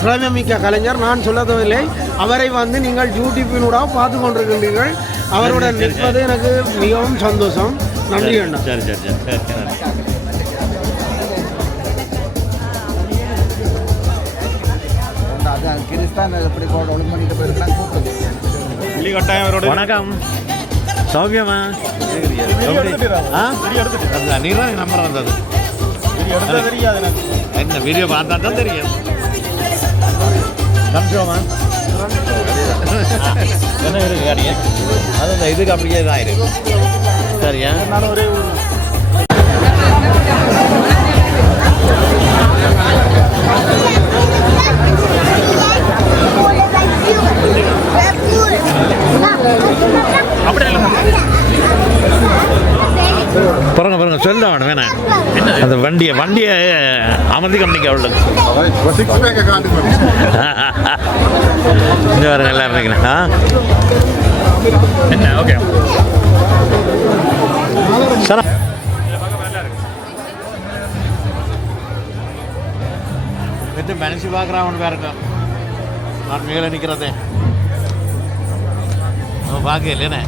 திறமைமிக்க கலைஞர். நான் சொல்லவில்லை, அவரை வந்து நீங்கள் யூடியூப்பினூடாக பார்த்து கொண்டிருக்கின்றீர்கள். அவருடன் நிற்பது எனக்கு மிகவும் சந்தோஷம். நன்றி அண்ணா. சரி சரி சரி சரி. வணக்கம், சௌக்கியமா? நீதான் நம்பர் வந்தது என்ன வீடியோ பார்த்தா தான் தெரியும். கம்சோமா என்ன இருக்கு காரிங்க, அது இதுக்கு அப்படியே தான் இருக்கு. சரியா? நான் ஒரே பாருங்க பாருங்க, சொல்ல வேணும் வேணாம். அந்த வண்டியை அமர்த்தி கம்பெனிக்கு அவ்வளோ இங்கே பாருங்க எல்லாரும் இருக்கேன். என்ன ஓகே சார், வெறும் மனசு பார்க்குறான் பாருங்க. நான் மேலே நிற்கிறதே பார்க்க இல்லைண்ணே.